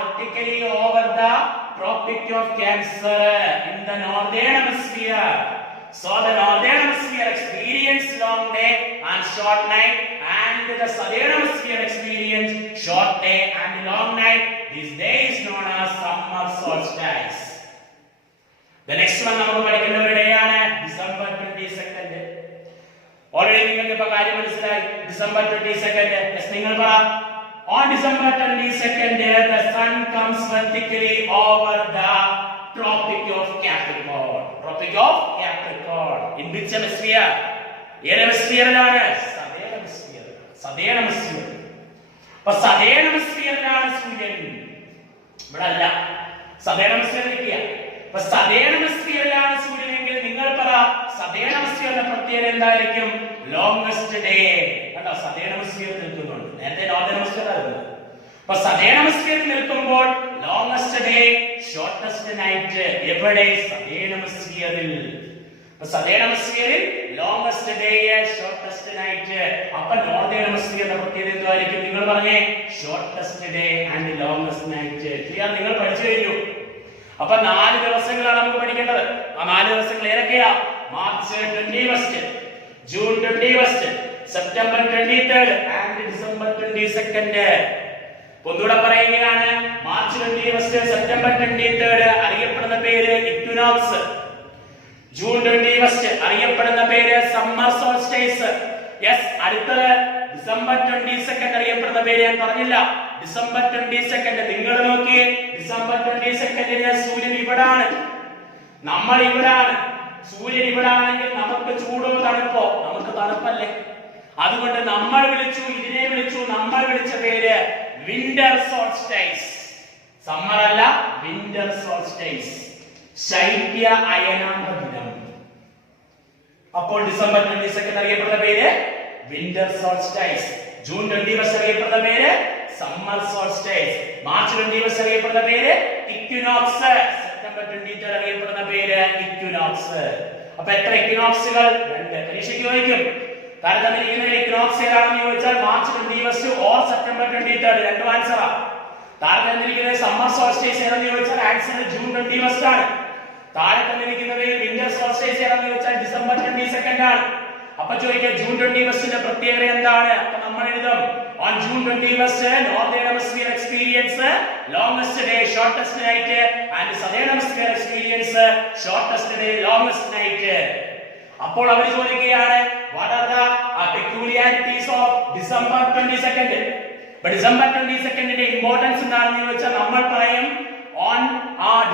vertically over the Tropic of Cancer in the northern hemisphere. So the northern hemisphere experience long day and short night, and the southern hemisphere experience short day and long night. This day is known as summer solstice. The next one നമുക്ക് പഠിക്കുന്ന ഒരു day ആണ് December 22. Already നിങ്ങൾക്ക് ഇപ്പോ കാര്യം മനസ്സിലായി. December 22. നിങ്ങൾ പറ. On December 22nd, the sun comes vertically over the Tropic of Capricorn. Tropic of Capricorn. In which hemisphere? ഏത് ഹെമിസ്ഫിയറിലാണ്? Southern hemisphere. Southern hemisphere. അപ്പൊ സദേൺ ഹെമിസ്ഫിയറിലാണ് സൂര്യൻ. ഇവിടെ അല്ല. സദേൺ ഹെമിസ്ഫിയറിലേക്ക്. അപ്പൊ സദേൺ ഹെമിസ്ഫിയറിലാണ് സൂര്യനെങ്കിൽ നിങ്ങൾ പറ. സദേൺ ഹെമിസ്ഫിയറിന്റെ പ്രത്യേകത എന്തായിരിക്കും? Longest day. കണ്ടോ? സദേൺ ഹെമിസ്ഫിയറിൽ നിൽക്കുന്നുണ്ട്. നേരത്തെ നോർത്തേൺ ഹെമിസ്ഫിയർ ആയിരുന്നു. അപ്പൊ സദേൺ ഹെമിസ്ഫിയറിൽ നിൽക്കുമ്പോൾ ലോങ്സ്റ്റ് ഡേ, ഷോർട്ടസ്റ്റ് നൈറ്റ്. എവിടെ? സദേൺ ഹെമിസ്ഫിയറിൽ. സദേൺ ഹെമിസ്ഫിയറിൽ ലോങ്സ്റ്റ് ഡേ, ഷോർട്ടസ്റ്റ് നൈറ്റ്. അപ്പൊ നോർത്തേൺ ഹെമിസ്ഫിയറിന്റെ പ്രത്യേകത എന്തായിരിക്കും? നിങ്ങൾ പറഞ്ഞേ. Shortest day and longest night. Clear? നിങ്ങൾ പഠിച്ചു കഴിഞ്ഞു. അപ്പൊ 4 ദിവസങ്ങളാണ് നമുക്ക് പഠിക്കേണ്ടത്. ആ 4 ദിവസങ്ങൾ ഏതൊക്കെയാ? March 21, June 21, September 23 and December 22. ഒന്നുകൂടെ പറയുകയാണ്. മാർച്ച് 21, സെപ്റ്റംബർ 23 അറിയപ്പെടുന്ന പേര് ഇക്വിനോക്സ്. ജൂൺ 21 അറിയപ്പെടുന്ന പേര് സമ്മർ സോൾസ്റ്റൈസ്. യെസ്. അടുത്തത് ഡിസംബർ 22 അറിയപ്പെടുന്ന പേര് ഞാൻ പറഞ്ഞില്ല. ഡിസംബർ 22 നിങ്ങൾ നോക്കിയേ. ഡിസംബർ 22 സൂര്യൻ ഇവിടാണ്, നമ്മൾ ഇവിടാണ്. സൂര്യൻ ഇവിടാണെങ്കിൽ നമുക്ക് ചൂടോ തണുപ്പോ? നമുക്ക് തണുപ്പല്ലേ. അതുകൊണ്ട് നമ്മൾ ഇതിനെ വിളിച്ചു. നമ്മൾ വിളിച്ച പേര് വിന്റർ സോൾസ്റ്റൈസ്. സമ്മർ അല്ല, വിന്റർ സോൾസ്റ്റൈസ്. ശൈത്യ അയനാന്ത ദിനം. അപ്പോൾ ഡിസംബർ 22 അറിയപ്പെടുന്ന പേര് വിന്റർ സോൾസ്റ്റൈസ്. ജൂൺ 21 അറിയപ്പെടുന്ന പേര് സമ്മർ സോൾസ്റ്റൈസ്. മാർച്ച് 21 അറിയപ്പെടുന്ന പേര് ഇക്വിനോക്സ്. സെപ്റ്റംബർ 23 അറിയപ്പെടുന്ന പേര് ഇക്വിനോക്സ്. അപ്പൊ എത്ര ഇക്വിനോക്സുകൾ? 2. പരീക്ഷയ്ക്ക് ചോദിക്കും. താരതമ്യത്തിലുള്ള ഇക്വിനോക്സ് ഏതാണെന്ന് ചോദിച്ചാൽ മാർച്ച് 21 ഓർ സെപ്റ്റംബർ 23. 2 ആൻസറാ. താരതമ്യത്തിലുള്ള സമ്മർ സോൾസ്റ്റൈസ് ഏതാണെന്ന് ചോദിച്ചാൽ ആൻസർ ജൂൺ 21 ആണ്. താരതമ്യത്തിലുള്ള വിന്റർ സോൾസ്റ്റൈസ് ഏതാണെന്ന് ചോദിച്ചാൽ ഡിസംബർ 22 ആണ്. അപ്പൊ ചോദിക്കുക ജൂൺ 21ന്റെ പ്രത്യേകത എന്താണ്? അപ്പൊ നമ്മൾ എഴുതും. On June 21, Northern Hemisphere experience longest day, shortest night, and Southern Hemisphere experience shortest day, longest night. അപ്പോൾ അവർ ചോദിക്കുകയാണ്, what are the peculiarities of December 22nd? But December 22ന്റെ ഇമ്പോർട്ടൻസ് എന്താണെന്ന് ചോദിച്ചാൽ നമ്മൾ പറയും on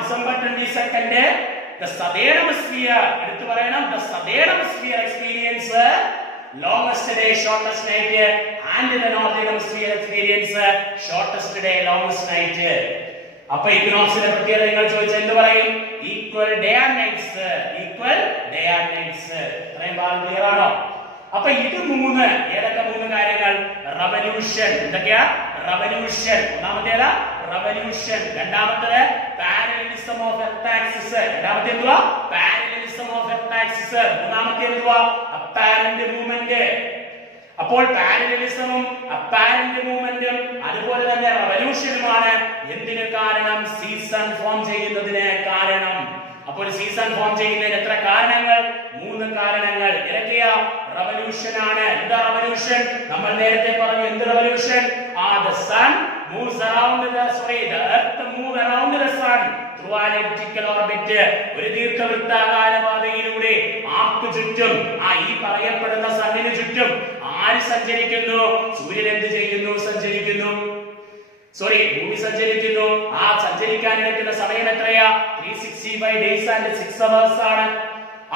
December 22nd the southern hemisphere എടുത്തു പറയണം, the southern hemisphere experience longest day shortest night and the northern hemisphere experience shortest day longest night. അപ്പോൾ ഇക്വിനോക്സിന്റെ പ്രത്യേകത നിങ്ങൾ ചോദിച്ചാൽ എന്ത് പറയും? Equal day and nights, equal day and nights. ഇത്രയും ഭാഗം ക്ലിയർ ആണോ? അപ്പൊ ഇത് മൂന്ന്, ഏതൊക്കെ മൂന്ന് കാര്യങ്ങൾ? റവല്യൂഷൻ. എന്തൊക്കെയാ? റവല്യൂഷൻ. ഒന്നാമത്തേത് റവല്യൂഷൻ, രണ്ടാമത്തേത് പാരലലിസം ഓഫ് എർത്ത് ആക്സിസ്, രണ്ടാമത്തെ എന്തുവാ? പാരലലിസം ഓഫ് എർത്ത് ആക്സിസ്, മൂന്നാമത്തെ എന്തുവാ? Apparent movement. അപ്പോൾ പാരലലിസമും അപ്പാരന്റ് മൂവ്മെന്റും അതുപോലെ തന്നെ റവല്യൂഷനുമാണ് എന്തിനു കാരണം? സീസൺ ഫോം ചെയ്യുന്നതിന് കാരണം. അപ്പോൾ സീസൺ ഫോം ചെയ്യുന്നതിന് എത്ര കാരണങ്ങൾ? മൂന്ന് കാരണങ്ങൾ. ഏതൊക്കെയാ? റവല്യൂഷൻ ആണ്. എന്താ റവല്യൂഷൻ? നമ്മൾ നേരത്തെ പറഞ്ഞു. എന്ത് revolution? the sun moves around the earth move around the sun through an elliptical orbit. ഒരു ദീർഘവൃത്താകാര പാതയിലൂടെ ആർക്ക് ചുറ്റും, ഈ പറയപ്പെടുന്ന സണ്ണിന് ചുറ്റും ആര് സഞ്ചരിക്കുന്നു? സൂര്യൻ എന്ത് ചെയ്യുന്നു? സഞ്ചരിക്കുന്നു. ഭൂമി സഞ്ചരിക്കുന്നു. ആ സഞ്ചരിക്കാൻ എടുക്കുന്ന സമയം എത്രയാ? 365 days and 6 hours ആണ്.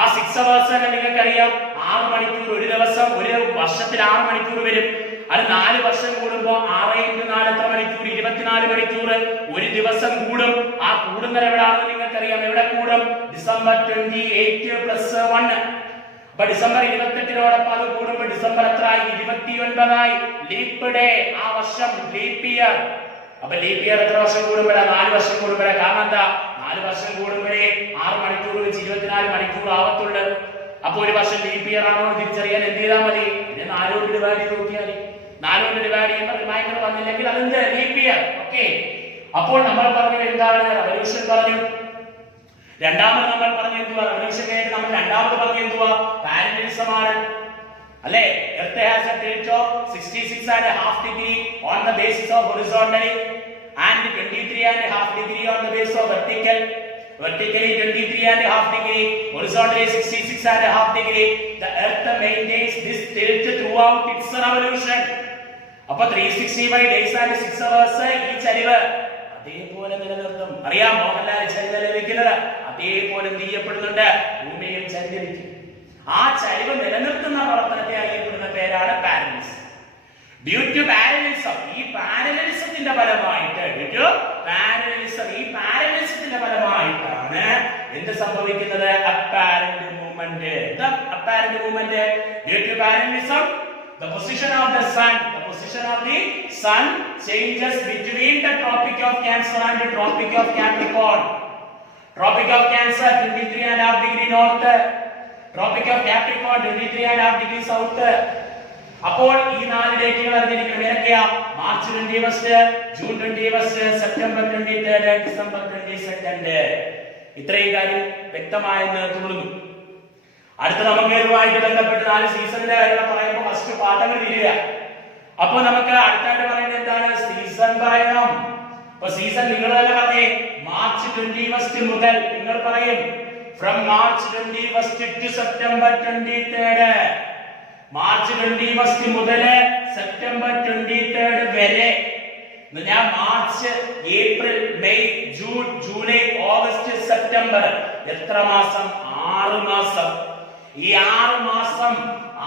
ആ 6 hours നിങ്ങൾക്കറിയാം, 6 മണിക്കൂർ ഒരു ദിവസം. ഒരു വർഷത്തിൽ 6 മണിക്കൂർ വരും. അത് 4 വർഷം കൂടുമ്പോ 6 × 4 എത്ര മണിക്കൂർ? 24 മണിക്കൂർ. ഒരു ദിവസം കൂടും. ആ കൂടുന്നത് എവിടെയാണെന്ന് നിങ്ങൾക്കറിയാം. എവിടെ കൂടും? ഡിസംബർ 28 + 1. അപ്പൊ ഡിസംബർ 28 അത് കൂടുമ്പോ ഡിസംബർ എത്ര ആയി? 29 ആയി. ലീപ്പ് ഡേ, ആ വർഷം ലീപ്പ് ഇയർ. അപ്പൊ ലീപ്പ് ഇയർ എത്ര വർഷം കൂടുമ്പോഴാ? 4 വർഷം കൂടുമ്പോഴാ. കാരണം എന്താ? 4 വർഷം കൂടുമ്പോഴേ 6 മണിക്കൂർ വെച്ച് 24 മണിക്കൂർ ആവത്തുള്ളൂ. അപ്പൊ ഒരു വർഷം ലീപ്പ് ഇയർ ആണോ തിരിച്ചറിയാൻ എന്ത് ചെയ്താൽ മതി? 4 കൊണ്ട് ഡിവൈഡ് ചെയ്ത് നോക്കിയാൽ മതി. 4 കൊണ്ട് ഡിവൈഡ് ചെയ്യുമ്പോൾ റിമൈൻഡർ വന്നില്ലെങ്കിൽ അതെന്ത്? Leap year. ഓക്കെ. അപ്പോൾ നമ്മൾ പറഞ്ഞു എന്താണ്? റവല്യൂഷൻ പറഞ്ഞു. രണ്ടാമത് നമ്മൾ പറഞ്ഞു എന്തുവാ? റവല്യൂഷൻ കഴിഞ്ഞിട്ട് നമ്മൾ രണ്ടാമത് പറഞ്ഞു എന്തുവാ? പാരലലിസം ആണ്. അല്ലേ? Earth has a tilt of 66.5 degree on the basis of horizontally and 23.5 degree on the basis of vertical. Vertically 23.5 degree, horizontally 66.5 degree. The Earth maintains this tilt throughout its revolution. അപ്പോൾ 365 days and 6 hours ഈ ചരിവ് അതേപോലെ നിലനിർത്തും. അറിയാം, മോഹൻലാൽ ചരിവ് ലഭിക്കുന്നത് അതേപോലെ ചെയ്യപ്പെടുന്നുണ്ട്. ഭൂമിയും ചരിതിരിക്കും. ആ ചരിവ് നിലനിർത്തുന്ന പ്രവർത്തനത്തെ അറിയപ്പെടുന്ന പേരാണ് പാരലലിസം. ഡ്യൂ ടു പാരലലിസം, ഈ പാരലലിസത്തിന്റെ ഫലമായിട്ട് ഈ പാരലലിസത്തിന്റെ ഫലമായിട്ടാണ് എന്ത് സംഭവിക്കുന്നത്? Apparent movement. Apparent movement due to parallelism the position of the sun changes between the tropic of Cancer and the tropic of Capricorn. Tropic of Cancer 23.5 degree north, tropic of Capricorn 23.5 degree south. അപ്പോൾ ഈ 4 ഡേറ്റുകൾ അറിഞ്ഞിരിക്കണം. ഏതൊക്കെയാ? March 21, June 21, September 23, December 22. ഇത്രയും കാര്യം വ്യക്തമായെന്ന് തോന്നുന്നു. അടുത്ത നമുക്ക് ഇതുമായിട്ട് ബന്ധപ്പെട്ട് 4 സീസണിന്റെ കാര്യങ്ങൾ പറയുമ്പോൾ ഫസ്റ്റ് പാഠങ്ങൾ തിരിയുക. അപ്പൊ നമുക്ക് അടുത്തായിട്ട് പറയുന്നത് എന്താണ്? സീസൺ പറയണം. അപ്പൊ സീസൺ നിങ്ങൾ തന്നെ പറഞ്ഞേ. മാർച്ച് 21 മുതൽ നിങ്ങൾ പറയും from March 21 to September 23. March 21 മുതൽ സെപ്റ്റംബർ 23 വരെ. ഞാൻ March, April, May, June, July, August, September. എത്ര മാസം? 6 മാസം. ഈ 6 മാസം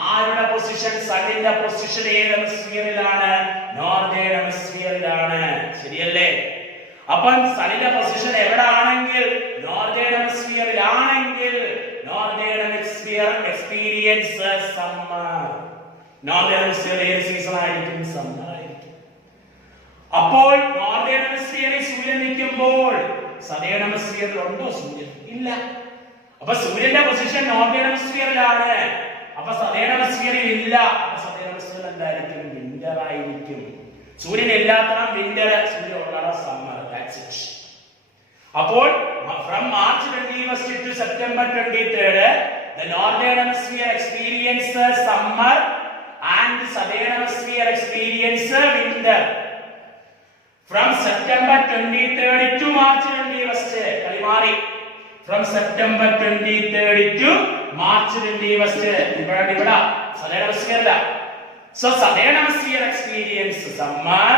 ആരുടെ പൊസിഷൻ? സണ്ണിന്റെ പൊസിഷൻ ഏത് ഹെമിസ്ഫിയറിലാണ്? നോർത്തേൺ ഹെമിസ്ഫിയറിലാണ്. ശരിയല്ലേ? അപ്പം സണ്ണിന്റെ പൊസിഷൻ എവിടെ ആണെങ്കിൽ? നോർത്തേൺ ഹെമിസ്ഫിയറിലാണെങ്കിൽ northern hemisphere experience summer. Northern hemisphere ഏത് സീസൺ ആയിരിക്കും? സമ്മർ ആയിരിക്കും. അപ്പോൾ നോർത്തേൺ ഹെമിസ്ഫിയറിൽ സൂര്യൻ നിൽക്കുമ്പോൾ സദേൺ ഹെമിസ്ഫിയറിൽ ഉണ്ടോ സൂര്യൻ? ഇല്ല. അപ്പൊ സൂര്യന്റെ പൊസിഷൻ നോർത്തേൺ ഹെമിസ്ഫിയറിലാണ്. അപ്പൊ സദേൺ ഹെമിസ്ഫിയറിൽ ഇല്ല. അപ്പൊ സദേൺ ഹെമിസ്ഫിയറിൽ എന്തായിരിക്കും? വിന്റർ ആയിരിക്കും. സൂര്യൻ ഇല്ലാത്തണം വിന്റർ, സൂര്യൻ ഉള്ളതാണ് സമ്മർ. That's it. അപ്പോൾ from March 21 to September 23 the northern hemisphere experiences summer and southern hemisphere experiences winter. From September 23 to March 21 കലിമാറി. From September 23 to March 21 ഇവിടെ southern hemisphere. So southern hemisphere experience summer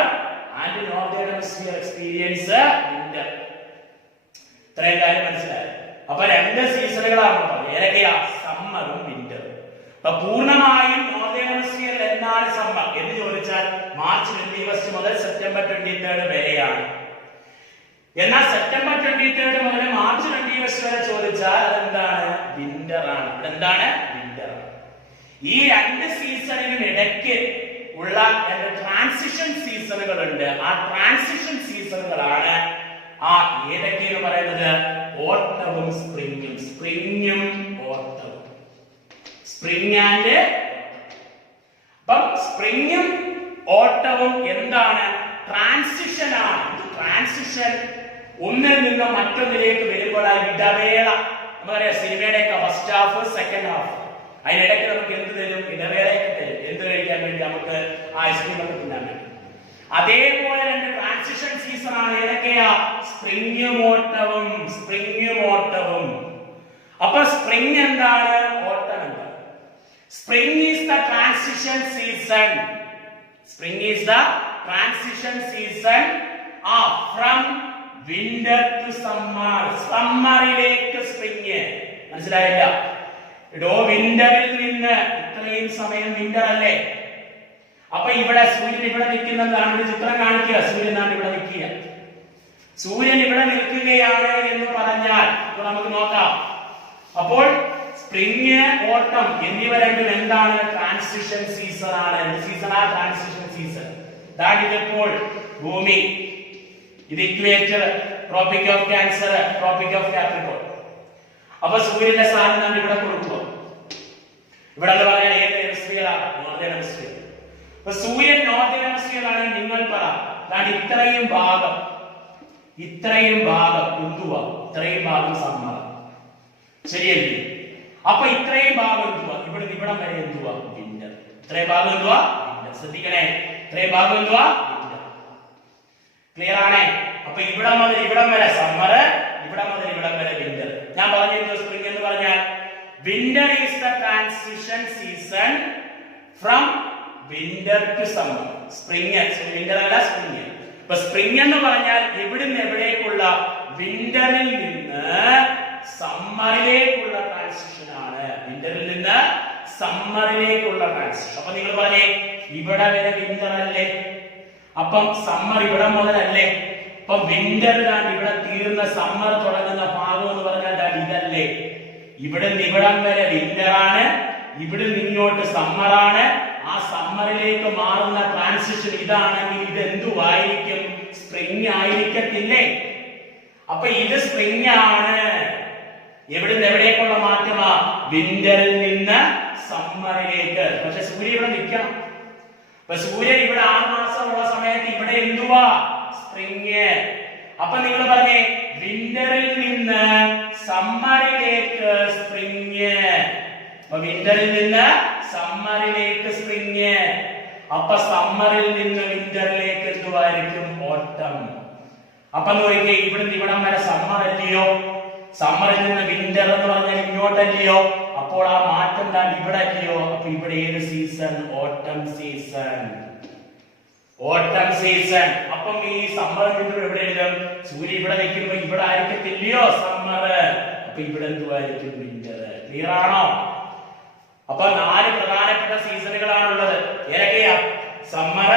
and northern hemisphere experience winter. ഇത്രയും കാര്യം മനസ്സിലായി. അപ്പൊ രണ്ട് സീസണുകളാണ് പറഞ്ഞത്. ഏതൊക്കെയാ? സമ്മറും വിന്ററും. അപ്പൊ പൂർണ്ണമായും നോർത്തേൺ ഹെമിസ്ഫിയറിൽ എന്താണ് സമ്മർ എന്ന് ചോദിച്ചാൽ മാർച്ച് 21 മുതൽ സെപ്റ്റംബർ 23 വരെയാണ്. എന്നാൽ സെപ്റ്റംബർ 23 മുതൽ മാർച്ച് 21 വരെ ചോദിച്ചാൽ അതെന്താണ്? വിന്റർ ആണ്. എന്താണ്? വിന്റർ. ഈ രണ്ട് സീസണിനും ഇടയ്ക്ക് ഉള്ള ട്രാൻസിഷൻ സീസണുകളുണ്ട്. ആ ട്രാൻസിഷൻ സീസണുകളാണ് ഏതൊക്കെയെന്ന് പറയുന്നത്? ഓട്ടവും സ്പ്രിങ്ങും. സ്പ്രിങ്ങും ഓട്ടവും. സ്പ്രിങ് ആൻഡ് അപ്പം സ്പ്രിങ്ങും ഓട്ടവും എന്താണ്? ട്രാൻസിഷൻ ആണ്. ട്രാൻസിഷൻ ഒന്നിൽ നിന്ന് മറ്റൊന്നിലേക്ക് വരുമ്പോൾ ആ ഇടവേള, പറയാ സിനിമയുടെ ഒക്കെ ഫസ്റ്റ് ഹാഫ് സെക്കൻഡ് ഹാഫ്, അതിനിടയ്ക്ക് നമുക്ക് എന്ത് തരും? ഇടവേളയൊക്കെ തരും. എന്ത് കഴിക്കാൻ വേണ്ടി? നമുക്ക് ഐസ്ക്രീം ഒക്കെ തിന്നാൻ വേണ്ടി. അതേപോലെ രണ്ട് ട്രാൻസിഷൻ സീസൺ ആണ്. ഏതൊക്കെയാ? സ്പ്രിങ്ങും ഓട്ടവും. സ്പ്രിങ്ങും ഓട്ടവും. അപ്പൊ സ്പ്രിങ് എന്താണ്? ഓട്ടം എന്താണ്? Spring is the transition season. Spring is the transition season from winter to summer. സമ്മറിലേക്ക് സ്പ്രിങ്. മനസ്സിലായില്ല? വിന്ററിൽ നിന്ന് ഇത്രയും സമയം വിന്റർ അല്ലേ? അപ്പൊ ഇവിടെ സൂര്യൻ ഇവിടെ നിൽക്കുന്നതാണ്. ഒരു ചിത്രം കാണിക്കുക. സൂര്യൻ ഇവിടെ നിൽക്കുക. സൂര്യൻ ഇവിടെ നിൽക്കുകയാണ് എന്ന് പറഞ്ഞാൽ നമുക്ക് നോക്കാം. അപ്പോൾ സ്പ്രിങ്, ഓട്ടം എന്നിവ രണ്ടും എന്താണ്? ട്രാൻസിഷൻ സീസൺ ആണ്. സീസൺ ആ ട്രാൻസിഷൻ സീസൺ. ഇതിപ്പോൾ ഭൂമി, ഇത് equator, tropic of Cancer, tropic of Capricorn. അപ്പൊ സൂര്യന്റെ സ്ഥാനം ഇവിടെ കൊടുക്കുക. ഇവിടെ എന്ന് പറയാൻ ഏത് ഹെമിസ്ഫിയറാണ്? Northern hemisphere. അപ്പൊ സൂര്യൻ നോർത്തേൺ ഹെമിസ്ഫിയർ ആണ്. നിങ്ങൾ പറ, ഇത്രയും ഭാഗം, ഇത്രയും ഭാഗം എന്തുവാ? ഇത്രയും ഭാഗം സമ്മർ. ശരിയല്ലേ? അപ്പൊ ഇത്രയും ഭാഗം എന്തുവാ? ഇവിടെ ഇവിടം വരെ എന്തുവാ? വിന്റർ. ഇത്രയും ഭാഗം എന്തുവാ? വിന്റർ. ശ്രദ്ധിക്കണേ, ഇത്രയും ഭാഗം എന്തുവാ? വിന്റർ. ക്ലിയർ ആണേ? അപ്പൊ ഇവിടം മുതൽ ഇവിടം വരെ സമ്മർ, ഇവിടം മുതൽ ഇവിടം വരെ വിന്റർ. ഞാൻ പറഞ്ഞിരുന്നു സ്പ്രിംഗ് എന്ന് പറഞ്ഞാൽ winter is the transition season from winter to summer. Spring, winter അല്ല സ്പ്രിംഗ്. ഇപ്പൊ സ്പ്രിംഗ് എന്ന് പറഞ്ഞാൽ ഇവിടുന്ന് എവിടേക്കുള്ള? വിന്ററിൽ നിന്ന് സമ്മറിലേക്കുള്ള ട്രാൻസിഷൻ ആണ്. വിന്ററിൽ നിന്ന് സമ്മറിലേക്കുള്ള ട്രാൻസിഷൻ. അപ്പൊ നിങ്ങൾ പറഞ്ഞേ, ഇവിടെ വരെ വിന്റർ അല്ലേ? അപ്പം സമ്മർ ഇവിടെ മുതലല്ലേ? അപ്പൊ വിന്റർ ഇവിടെ തീർന്ന സമ്മർ തുടങ്ങുന്ന ഭാഗം എന്ന് പറഞ്ഞാൽ ഇതല്ലേ? ഇവിടെ നിന്ന് ഇവിടം വരെ വിന്റർ ആണ്, ഇവിടെ നിന്നോട്ട് സമ്മർ ആണ്. ആ സമ്മറിലേക്ക് മാറുന്ന ട്രാൻസിഷൻ ഇതാണെങ്കിൽ ഇത് എന്തുവായിരിക്കും? സ്പ്രിംഗ് ആയിരിക്കത്തില്ലേ? അപ്പൊ ഇത് സ്പ്രിംഗ് ആണ്. എവിടുന്ന് എവിടേക്കുള്ള മാറ്റമാ? വിന്ററിൽ നിന്ന് സമ്മറിലേക്ക്. പക്ഷെ സൂര്യൻ ഇവിടെ നിൽക്കണം. അപ്പൊ സൂര്യൻ ഇവിടെ 6 മാസമുള്ള സമയത്ത് ഇവിടെ എന്തുവാ? സ്പ്രിംഗ്. അപ്പൊ നിങ്ങൾ പറഞ്ഞേ, വിന്ററിൽ നിന്ന് സമ്മറിലേക്ക് സ്പ്രിംഗ്. അപ്പൊ വിന്ററിൽ നിന്ന് സമ്മറിലേക്ക് സ്പ്രിംഗ്. അപ്പൊ സമ്മറിൽ നിന്ന് വിന്ററിലേക്ക് എന്തുവായിരിക്കും? ഓട്ടം. അപ്പൊ നോക്കിയേ, ഇവിടുന്ന് ഇവിടം വരെ സമ്മർ അല്ലയോ? സമ്മറിൽ നിന്ന് വിന്റർ എന്ന് പറഞ്ഞാൽ ഇങ്ങോട്ടല്ലയോ? അപ്പോൾ ആ മാറ്റം ഇവിടെ അല്ലയോ? അപ്പൊ ഇവിടെ ഏത് സീസൺ? ഓട്ടം സീസൺ. ഓട്ടം സീസൺ. അപ്പം ഈ സമ്മർ വിന്റർ എവിടെ എഴുതും? സൂര്യൻ ഇവിടെ നിൽക്കുമ്പോ ഇവിടെ ആയിരിക്കത്തില്ലയോ സമ്മർ? അപ്പൊ ഇവിടെ എന്തുവായിരിക്കും? വിന്റർ. ക്ലിയർ ആണോ? അപ്പൊ 4 പ്രധാനപ്പെട്ട സീസണുകളാണുള്ളത്. ഏതൊക്കെയാ? സമ്മർ,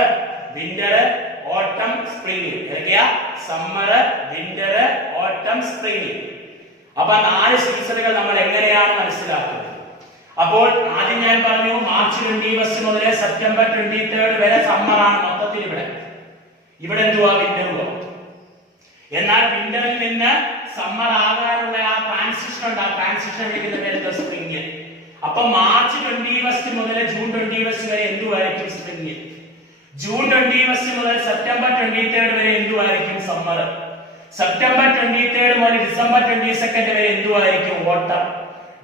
വിന്റർ, ഓട്ടം, സ്പ്രിംഗ്. ഏതൊക്കെയാ? സമ്മർ, വിന്റർ, ഓട്ടം, സ്പ്രിംഗ്. അപ്പൊ 4 സീസണുകൾ നമ്മൾ എങ്ങനെയാണ് മനസ്സിലാക്കുന്നത്? അപ്പോൾ ആദ്യം ഞാൻ പറഞ്ഞു, മാർച്ച് 21 മുതൽ സെപ്റ്റംബർ 23 വരെ സമ്മർ ആണ് മൊത്തത്തിൽ. ഇവിടെ എന്തുവാ? വിന്ററുവാ. എന്നാൽ വിന്ററിൽ നിന്ന് സമ്മർ ആകാനുള്ള ആ ട്രാൻസിഷൻ ഉണ്ട്. ആ ട്രാൻസിഷൻ വിളിക്കുന്ന പേര് സ്പ്രിംഗ്. അപ്പൊ മാർച്ച് 21 മുതൽ ജൂൺ 21 വരെ എന്തുവായിരിക്കും? സ്പ്രിംഗ്. ജൂൺ 21 മുതൽ സെപ്റ്റംബർ 23 വരെ എന്തുവായിരിക്കും? സമ്മർ. സെപ്റ്റംബർ 23 മുതൽ ഡിസംബർ 22 വരെ എന്തുവായിരിക്കും? ഓട്ടം.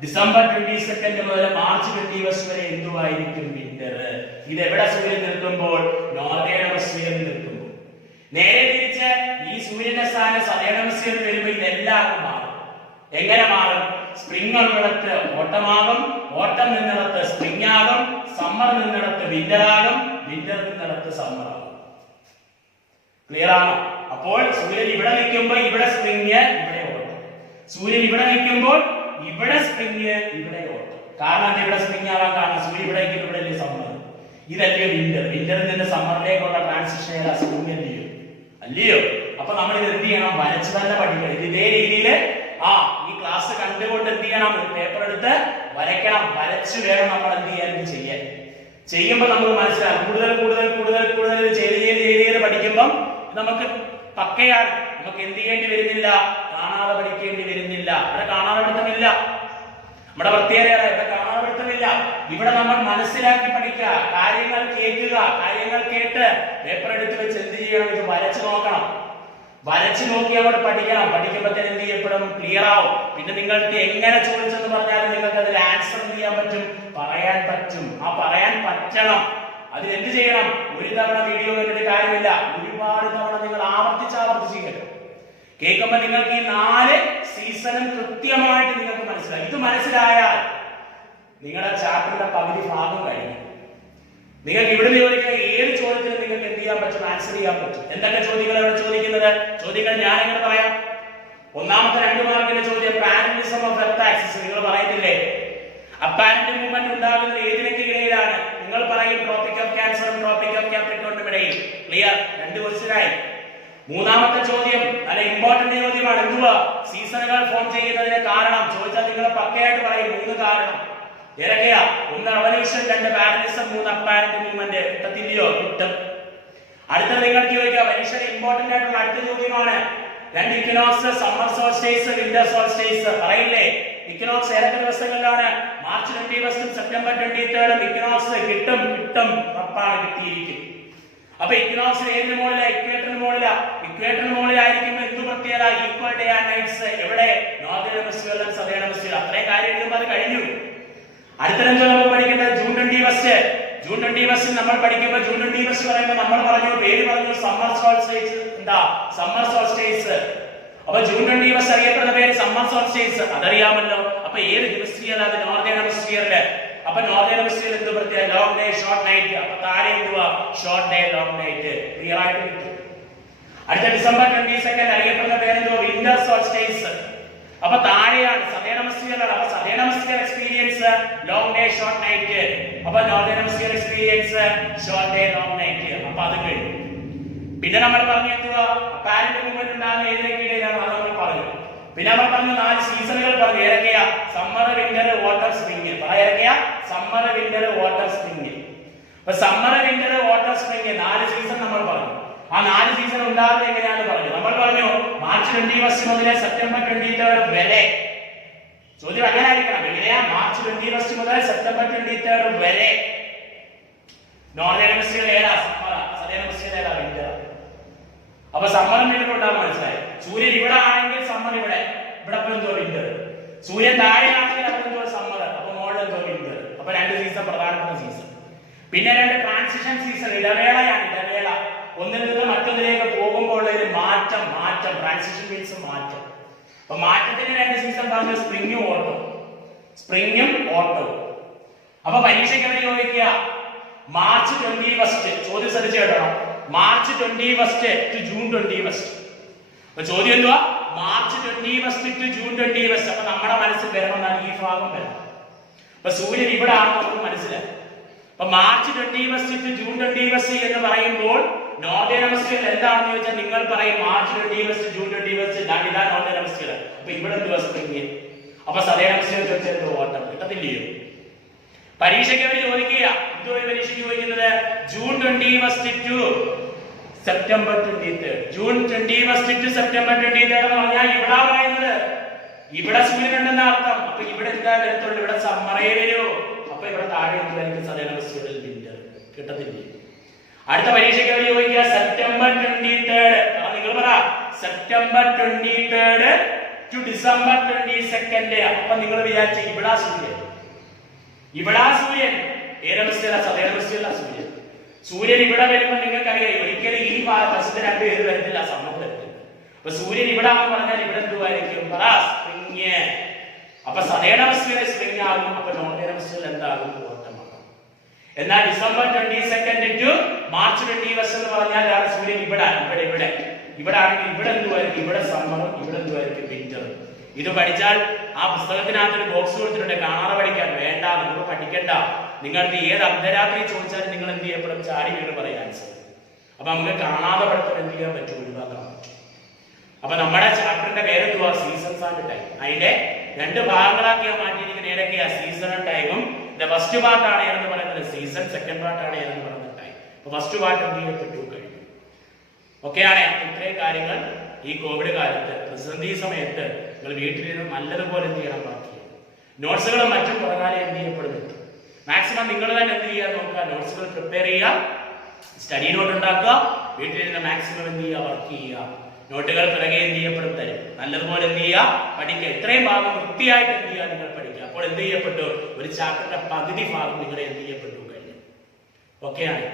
ഡിസംബർ 22 മുതൽ മാർച്ച് 21 വരെ എന്തുവായിരിക്കും? വിന്റർ. ഇത് എവിടെ സൂര്യൻ നിൽക്കുമ്പോൾ? നോർത്തേൺ ഹെമിസ്ഫിയറിൽ നിൽക്കുമ്പോൾ. നേരെ തിരിച്ച് ഈ സൂര്യന്റെ സ്ഥാനം സദേൺ ഹെമിസ്ഫിയറിൽ വരുമ്പോൾ ഇതെല്ലാം മാറും. എങ്ങനെ മാറും? സ്പ്രിംഗ് ഉള്ളിടത്ത് ഓട്ടമാകും, ഓട്ടം നിന്നിടത്ത് സ്പ്രിംഗ് ആകും, സമ്മർ നിന്നിടത്ത് വിന്റർ ആകും, വിന്റർ നിന്നിടത്ത് സമ്മർ ആകും. ക്ലിയർ ആണോ? അപ്പോൾ സൂര്യൻ ഇവിടെ നിൽക്കുമ്പോൾ ഇവിടെ സ്പ്രിംഗ്, ഇവിടെ ഓട്ടം. സൂര്യൻ ഇവിടെ നിൽക്കുമ്പോൾ ഇവിടെ സ്പ്രിങ്, ഇവിടെ ഓട്ടം. കാരണം ഇവിടെ സ്പ്രിങ് ആവാൻ കാരണം സൂര്യൻ ഇവിടെ ഇവിടെ അല്ലേ സമ്മർ, ഇതല്ലേ വിന്റർ. വിന്ററിൽ നിന്ന് സമ്മറിലേക്കുള്ള ട്രാൻസിഷൻ ഏതാ? സ്പ്രിങ് അല്ലയോ? അല്ലയോ? അപ്പൊ നമ്മൾ ഇത് എന്ത് ചെയ്യണം? വരച്ച് തന്നെ പഠിക്കണം. ഇത് ഇതേ രീതിയിൽ ഈ ക്ലാസ് കണ്ടുകൊണ്ട് എന്ത് ചെയ്യണം? പേപ്പർ എടുത്ത് വരയ്ക്കണം. വരച്ച് വേണം നമ്മൾ എന്ത് ചെയ്യാൻ, ചെയ്യാൻ. ചെയ്യുമ്പോൾ നമുക്ക് മനസ്സിലാകും. കൂടുതൽ കൂടുതൽ കൂടുതൽ കൂടുതൽ ചെയ്ത് പഠിക്കുമ്പം നമുക്ക് പക്കയാണ്. നമുക്ക് എന്ത് ചെയ്യേണ്ടി വരുന്നില്ല? കാണാതെ പഠിക്കേണ്ടി വരുന്നില്ല. ഇവിടെ കാണാതെ പഠിത്തമില്ല. നമ്മുടെ പ്രത്യേകത ഇവിടെ കാണാതെ പഠിത്തമില്ല. ഇവിടെ നമ്മൾ മനസ്സിലാക്കി പഠിക്കുക, കാര്യങ്ങൾ കേൾക്കുക, കാര്യങ്ങൾ കേട്ട് പേപ്പർ എടുത്ത് വെച്ച് എന്ത് ചെയ്യണം? ഇത് വരച്ച് നോക്കണം. വരച്ച് നോക്കി അവിടെ പഠിക്കണം. പഠിക്കുമ്പോഴത്തേന് എന്ത് ചെയ്യപ്പെടും? ക്ലിയർ ആവും. പിന്നെ നിങ്ങൾക്ക് എങ്ങനെ ചോദിച്ചെന്ന് പറഞ്ഞാലും നിങ്ങൾക്ക് അതിൽ ആൻസർ എന്ത് ചെയ്യാൻ പറ്റും? പറയാൻ പറ്റും. പറയാൻ പറ്റണം. അതിന് എന്ത് ചെയ്യണം? ഒരു തവണ വീഡിയോ കണ്ടിട്ട് കാര്യമില്ല. ഒരുപാട് തവണ നിങ്ങൾ ആവർത്തിച്ച് കേൾക്കണം. കേൾക്കുമ്പോൾ നിങ്ങൾക്ക് ഈ 4 സീസണും കൃത്യമായിട്ട് നിങ്ങൾക്ക് മനസ്സിലായി. ഇത് മനസ്സിലായാൽ നിങ്ങളുടെ ചാപ്റ്ററിന്റെ പകുതി ഭാഗം കഴിഞ്ഞു. നിങ്ങൾക്ക് ഇവിടെ ചോദിക്കുന്ന ഏത് ചോദ്യത്തിനും നിങ്ങൾക്ക് എന്ത് ചെയ്യാൻ പറ്റും? ആൻസർ ചെയ്യാൻ പറ്റും. എന്തൊക്കെ ചോദ്യങ്ങൾ ഇവിടെ ചോദിക്കുന്നത്? ചോദ്യങ്ങൾ ഞാൻ എങ്ങനെ പറയാം? ഒന്നാമത്തെ 2 മാർക്കിന്റെ ചോദ്യം പാരലലിസം ഓഫ് എർത്ത് ആക്സിസ്. നിങ്ങൾ പറയത്തില്ലേ അപ്പാരന്റ് മൂവ്മെന്റ് ഉണ്ടാകുന്നത് ഏതിനൊക്കെ ഇടയിലാണ്? നിങ്ങൾ പറയും ട്രോപ്പിക് ഓഫ് ക്യാൻസറും ട്രോപ്പിക് ഓഫ് കാപ്രിക്കോണിനും ഇടയിൽ. ക്ലിയർ? 2 ക്വസ്റ്റ്യനായി. മൂന്നാമത്തെ ചോദ്യം നല്ല ഇമ്പോർട്ടന്റ് ചോദ്യമാണ്. എന്തുവാ? സീസണുകൾ ഫോം ചെയ്യുന്നതിന് കാരണം ചോദിച്ചാൽ നിങ്ങൾ പക്കയായിട്ട് പറയും 3 കാരണം. ഏതൊക്കെയാ? 1 റവല്യൂഷൻ, 2 പാരലലിസം, 3 അപ്പാരന്റ് മൂവ്മെന്റ്. കിട്ടത്തില്ലയോ? കിട്ടും. അടുത്ത നിങ്ങൾക്ക് ചോദിക്കാം പരീക്ഷയിൽ ഇമ്പോർട്ടന്റ് ആയിട്ടുള്ള അടുത്ത ചോദ്യമാണ് 2 equinox, summer solstice, winter solstice. പറയില്ലേ ഇക്വിനോക്സ് ഏതൊക്കെ ദിവസങ്ങളിലാണ്? മാർച്ച് 21 സെപ്റ്റംബർ 23 ഇക്വിനോക്സ് കിട്ടും. ഉറപ്പാണ്, കിട്ടിയിരിക്കും. അപ്പൊ ഇക്വിനോക്സ് ഏതിന് മുകളിലാ? ഇക്വേറ്ററിന് മുകളിലാ. ഇക്വേറ്ററിന് മുകളിലായിരിക്കുമ്പോൾ എന്ത് പ്രത്യേകത? Equal day and nights. എവിടെ? നോർത്തേൺ ഹെമിസ്ഫിയറിലും സദേൺ ഹെമിസ്ഫിയർ. അത്രയും കാര്യം എഴുതുമ്പോൾ അത് കഴിഞ്ഞു. അടുത്ത നമുക്ക് പഠിക്കേണ്ടത് ജൂൺ 21. ജൂൺ 21 നമ്മൾ പഠിക്കുമ്പോൾ ജൂൺ 21 പറയുമ്പോൾ നമ്മൾ പറഞ്ഞു, പേര് പറഞ്ഞു സമ്മർ സോൾസ്റ്റിസ്. എന്താ സമ്മർ സോൾസ്റ്റിസ്? അപ്പൊ ജൂൺ 21 അറിയപ്പെടുന്ന പേര് സമ്മർ സോൾസ്റ്റിസ്. അതറിയാമല്ലോ. അപ്പൊ ഏത് ഹെമിസ്ഫിയറിലാണ്? അത് നോർത്തേൺ ഹെമിസ്ഫിയറില്. അപ്പൊ നോർത്തേൺ ഹെമിസ്ഫിയറിൽ എന്ത് പ്രത്യേകത? Long day short night. അപ്പൊ താഴെ എന്തുവാ? Short day long night. Clear ആയിട്ട് കിട്ടും. അടുത്ത ഡിസംബർ 22 അറിയപ്പെടുന്ന പേരെന്തോ? Winter solstice. അപ്പൊ താഴെയാണ് സദേൺ ഹെമിസ്ഫിയറിലാണ്. അപ്പൊ southern hemisphere experience long day short night. അപ്പൊ northern hemisphere experience short day long night. അപ്പൊ അത് കഴിഞ്ഞു. പിന്നെ നമ്മൾ പറഞ്ഞു എന്തുവാ? അപ്പാരന്റ് മൂവ്മെന്റ് ഉണ്ടാകുന്ന ഏതിനൊക്കെ ഇടയിലാണ്? അത് നമ്മൾ പറഞ്ഞു. പിന്നെ നമ്മൾ പറഞ്ഞു 4 സീസണുകൾ പറഞ്ഞു. ഏതൊക്കെയാ? Summer, winter, water, spring. ഏതൊക്കെയാ? Summer, winter, water, spring. അപ്പൊ summer, winter, water, spring 4 season നമ്മൾ പറഞ്ഞു. ആ 4 സീസൺ ഉണ്ടാകുന്നത് എങ്ങനെയാണെന്ന് പറഞ്ഞു. നമ്മൾ പറഞ്ഞു മാർച്ച് 21 മുതൽ സെപ്റ്റംബർ 23 വരെ. ചോദ്യം അങ്ങനെ ആയിരിക്കണം. എങ്ങനെയാ? മാർച്ച് 21 മുതൽ സെപ്റ്റംബർ 23 വരെ. നോർത്തേൺ ഹെമിസ്ഫിയർ ഏതാ? സമ്മർ. സദേൺ ഹെമിസ്ഫിയർ ഏതാ? വിന്റർ. അപ്പൊ സമ്മറും വിന്ററും ഉണ്ടാകും. മനസ്സിലായി? സൂര്യൻ ഇവിടെ ആണെങ്കിൽ സമ്മർ ഇവിടെ, ഇവിടെ എന്തോ വിന്റർ. സൂര്യൻ താഴെയാണെങ്കിൽ അവിടെ എന്തോ സമ്മർ, അപ്പൊ മോളിൽ എന്തോ വിന്റർ. അപ്പൊ 2 സീസൺ പ്രധാനപ്പെട്ട സീസൺ. പിന്നെ 2 ട്രാൻസിഷൻ സീസൺ, ഇടവേളയാണ്. ഇടവേള ഒന്നിൽ നിന്ന് മറ്റൊന്നിലേക്ക് പോകുമ്പോൾ ഉള്ള ഒരു മാറ്റം. ട്രാൻസിഷൻ മീൻസ് മാറ്റം. അപ്പൊ മാറ്റത്തിന് 2 സീസൺ പറഞ്ഞു, സ്പ്രിംഗും ഓട്ടവും. അപ്പൊ പരീക്ഷയ്ക്ക് വേണ്ടി ചോദിക്കുക മാർച്ച് 21. ചോദ്യം ശ്രദ്ധിച്ചു കേട്ടോ. March 21 to June 21. അപ്പൊ ചോദ്യം എന്തുവാ? March 21 to June 21. അപ്പൊ നമ്മുടെ മനസ്സിൽ വരണമെന്നാണ് ഈ ഭാഗം വരണം. അപ്പൊ സൂര്യൻ ഇവിടെ ആണെന്ന് നമുക്ക് മനസ്സിലായി. അപ്പൊ മാർച്ച് 21 ടു ജൂൺ 21 എന്ന് പറയുമ്പോൾ നോർത്തേൺ ഹെമിസ്ഫിയർ എന്താണെന്ന് ചോദിച്ചാൽ നിങ്ങൾ പറയും മാർച്ച് 21 ജൂൺ 21 ഇതാ നോർത്തേൺ ഹെമിസ്ഫിയർ. അപ്പൊ ഇവിടെ എന്തുവാ? സ്പ്രിംഗ്. അപ്പൊ സദേൺ ഹെമിസ്ഫിയർ ചോദിച്ചാൽ ഓട്ടം. കിട്ടത്തില്ലയോ? പരീക്ഷയ്ക്ക് വേണ്ടി ചോദിക്കുക. ഇതൊരു പരീക്ഷയ്ക്ക് ചോദിക്കുന്നത് June 21 to September 23. June 21 to September 23 എന്ന് പറഞ്ഞാൽ ഇവിടെ പറയുന്നത് ഇവിടെ സൂര്യൻ ഉണ്ടെന്ന അർത്ഥം. അപ്പൊ ഇവിടെ എന്താ വരത്തുള്ളൂ? ഇവിടെ സമ്മറേ വരൂ. അപ്പൊ ഇവിടെ താഴെ എന്തായിരിക്കും? സദേൺ ഹെമിസ്ഫിയറിൽ വിന്റർ. കിട്ടത്തില്ലേ? അടുത്ത പരീക്ഷയ്ക്ക് വേണ്ടി ചോദിക്കുക സെപ്റ്റംബർ 23. നിങ്ങൾ പറ സെപ്റ്റംബർ 23 ടു ഡിസംബർ 22. അപ്പൊ നിങ്ങൾ വിചാരിച്ച ഇവിടെ സൂര്യൻ ഏത് ഹെമിസ്ഫിയറാ? സദേൺ ഹെമിസ്ഫിയറിലാ സൂര്യൻ. സൂര്യൻ ഇവിടെ വരുമ്പോൾ നിങ്ങൾക്കറിയാം ഒരിക്കലും ഈ വശത്ത് 2 പേര് വരുന്നില്ല, സമ്മർ വരുന്നില്ല. അപ്പൊ സൂര്യൻ ഇവിടെ ആണെന്ന് പറഞ്ഞാൽ ഇവിടെ എന്തുവായിരിക്കും? സ്പ്രിംഗ്. അപ്പൊ സദേൺ ഹെമിസ്ഫിയറിൽ സ്പ്രിംഗ് ആകും. അപ്പൊ നോർത്തേൺ ഹെമിസ്ഫിയറിൽ എന്താകും? ഓട്ടമാകും. എന്നാൽ ഡിസംബർ 22 ടു മാർച്ച് 21 എന്ന് പറഞ്ഞാൽ സൂര്യൻ ഇവിടെ ആണെങ്കിൽ ഇവിടെ എന്തുവായിരിക്കും? ഇവിടെ സമ്മറും ഇവിടെ എന്തുവായിരിക്കും? വിന്ററും. ഇത് പഠിച്ചാൽ ആ പുസ്തകത്തിനകത്തൊരു ബോക്സ് കൊടുത്തിട്ടുണ്ട്, കാണാതെ പഠിക്കാൻ. വേണ്ട, നമുക്ക് പഠിക്കണ്ട. നിങ്ങൾക്ക് ഏത് അർദ്ധരാത്രി ചോദിച്ചാലും നിങ്ങൾ എന്ത് ചെയ്യപ്പെടും? ചാടി വീണ് പറയാൻ ആൻസർ. അപ്പൊ നമുക്ക് കാണാതെ പഠിത്തം എന്ത് ചെയ്യാൻ പറ്റും? ഒഴിവാക്കാൻ പറ്റും. അപ്പൊ നമ്മുടെ ചാപ്റ്ററിന്റെ പേരെന്തുവാ? Seasons and time. അതിന്റെ 2 ഭാഗങ്ങളാക്കിയാ മാറ്റിയിരിക്കുന്ന ഏതൊക്കെയാ? സീസണും ടൈമും. ഫസ്റ്റ് പാർട്ടാണ് ഏതെന്ന് പറയുന്നത് സീസൺ, സെക്കൻഡ് പാർട്ടാണ് ഏതെന്ന് പറയുന്നത് ടൈം. അപ്പൊ ഫസ്റ്റ് പാർട്ട് എന്ത് ചെയ്യപ്പെട്ടു? കഴിഞ്ഞു. ഓക്കെയാണ്. ഇത്രയും കാര്യങ്ങൾ ഈ കോവിഡ് കാലത്ത്, പ്രതിസന്ധി സമയത്ത് നിങ്ങൾ വീട്ടിൽ നിന്ന് നല്ലതുപോലെ എന്ത് ചെയ്യണം? വർക്ക് ചെയ്യണം. നോട്ട്സുകളും മറ്റും പുറകാലം എന്ത് ചെയ്യപ്പെടുന്നു? മാക്സിമം നിങ്ങൾ തന്നെ എന്ത് ചെയ്യാൻ നോക്കുക? നോട്ട്സുകൾ പ്രിപ്പയർ ചെയ്യുക, സ്റ്റഡി നോട്ട് ഉണ്ടാക്കുക, വീട്ടിൽ നിന്ന് മാക്സിമം എന്ത് ചെയ്യുക? വർക്ക് ചെയ്യുക. നോട്ടുകൾ പിറകെ എന്ത് ചെയ്യപ്പെടും? തരും. നല്ലതുപോലെ എന്ത് ചെയ്യുക? പഠിക്കുക. ഇത്രയും ഭാഗം വൃത്തിയായിട്ട് എന്ത് ചെയ്യുക? നിങ്ങൾ പഠിക്കുക. അപ്പോൾ എന്ത് ചെയ്യപ്പെട്ടു? ഒരു ചാപ്റ്ററിന്റെ പകുതി ഭാഗം നിങ്ങളെ എന്ത് ചെയ്യപ്പെട്ടു? കഴിഞ്ഞു. ഓക്കെയാണ്.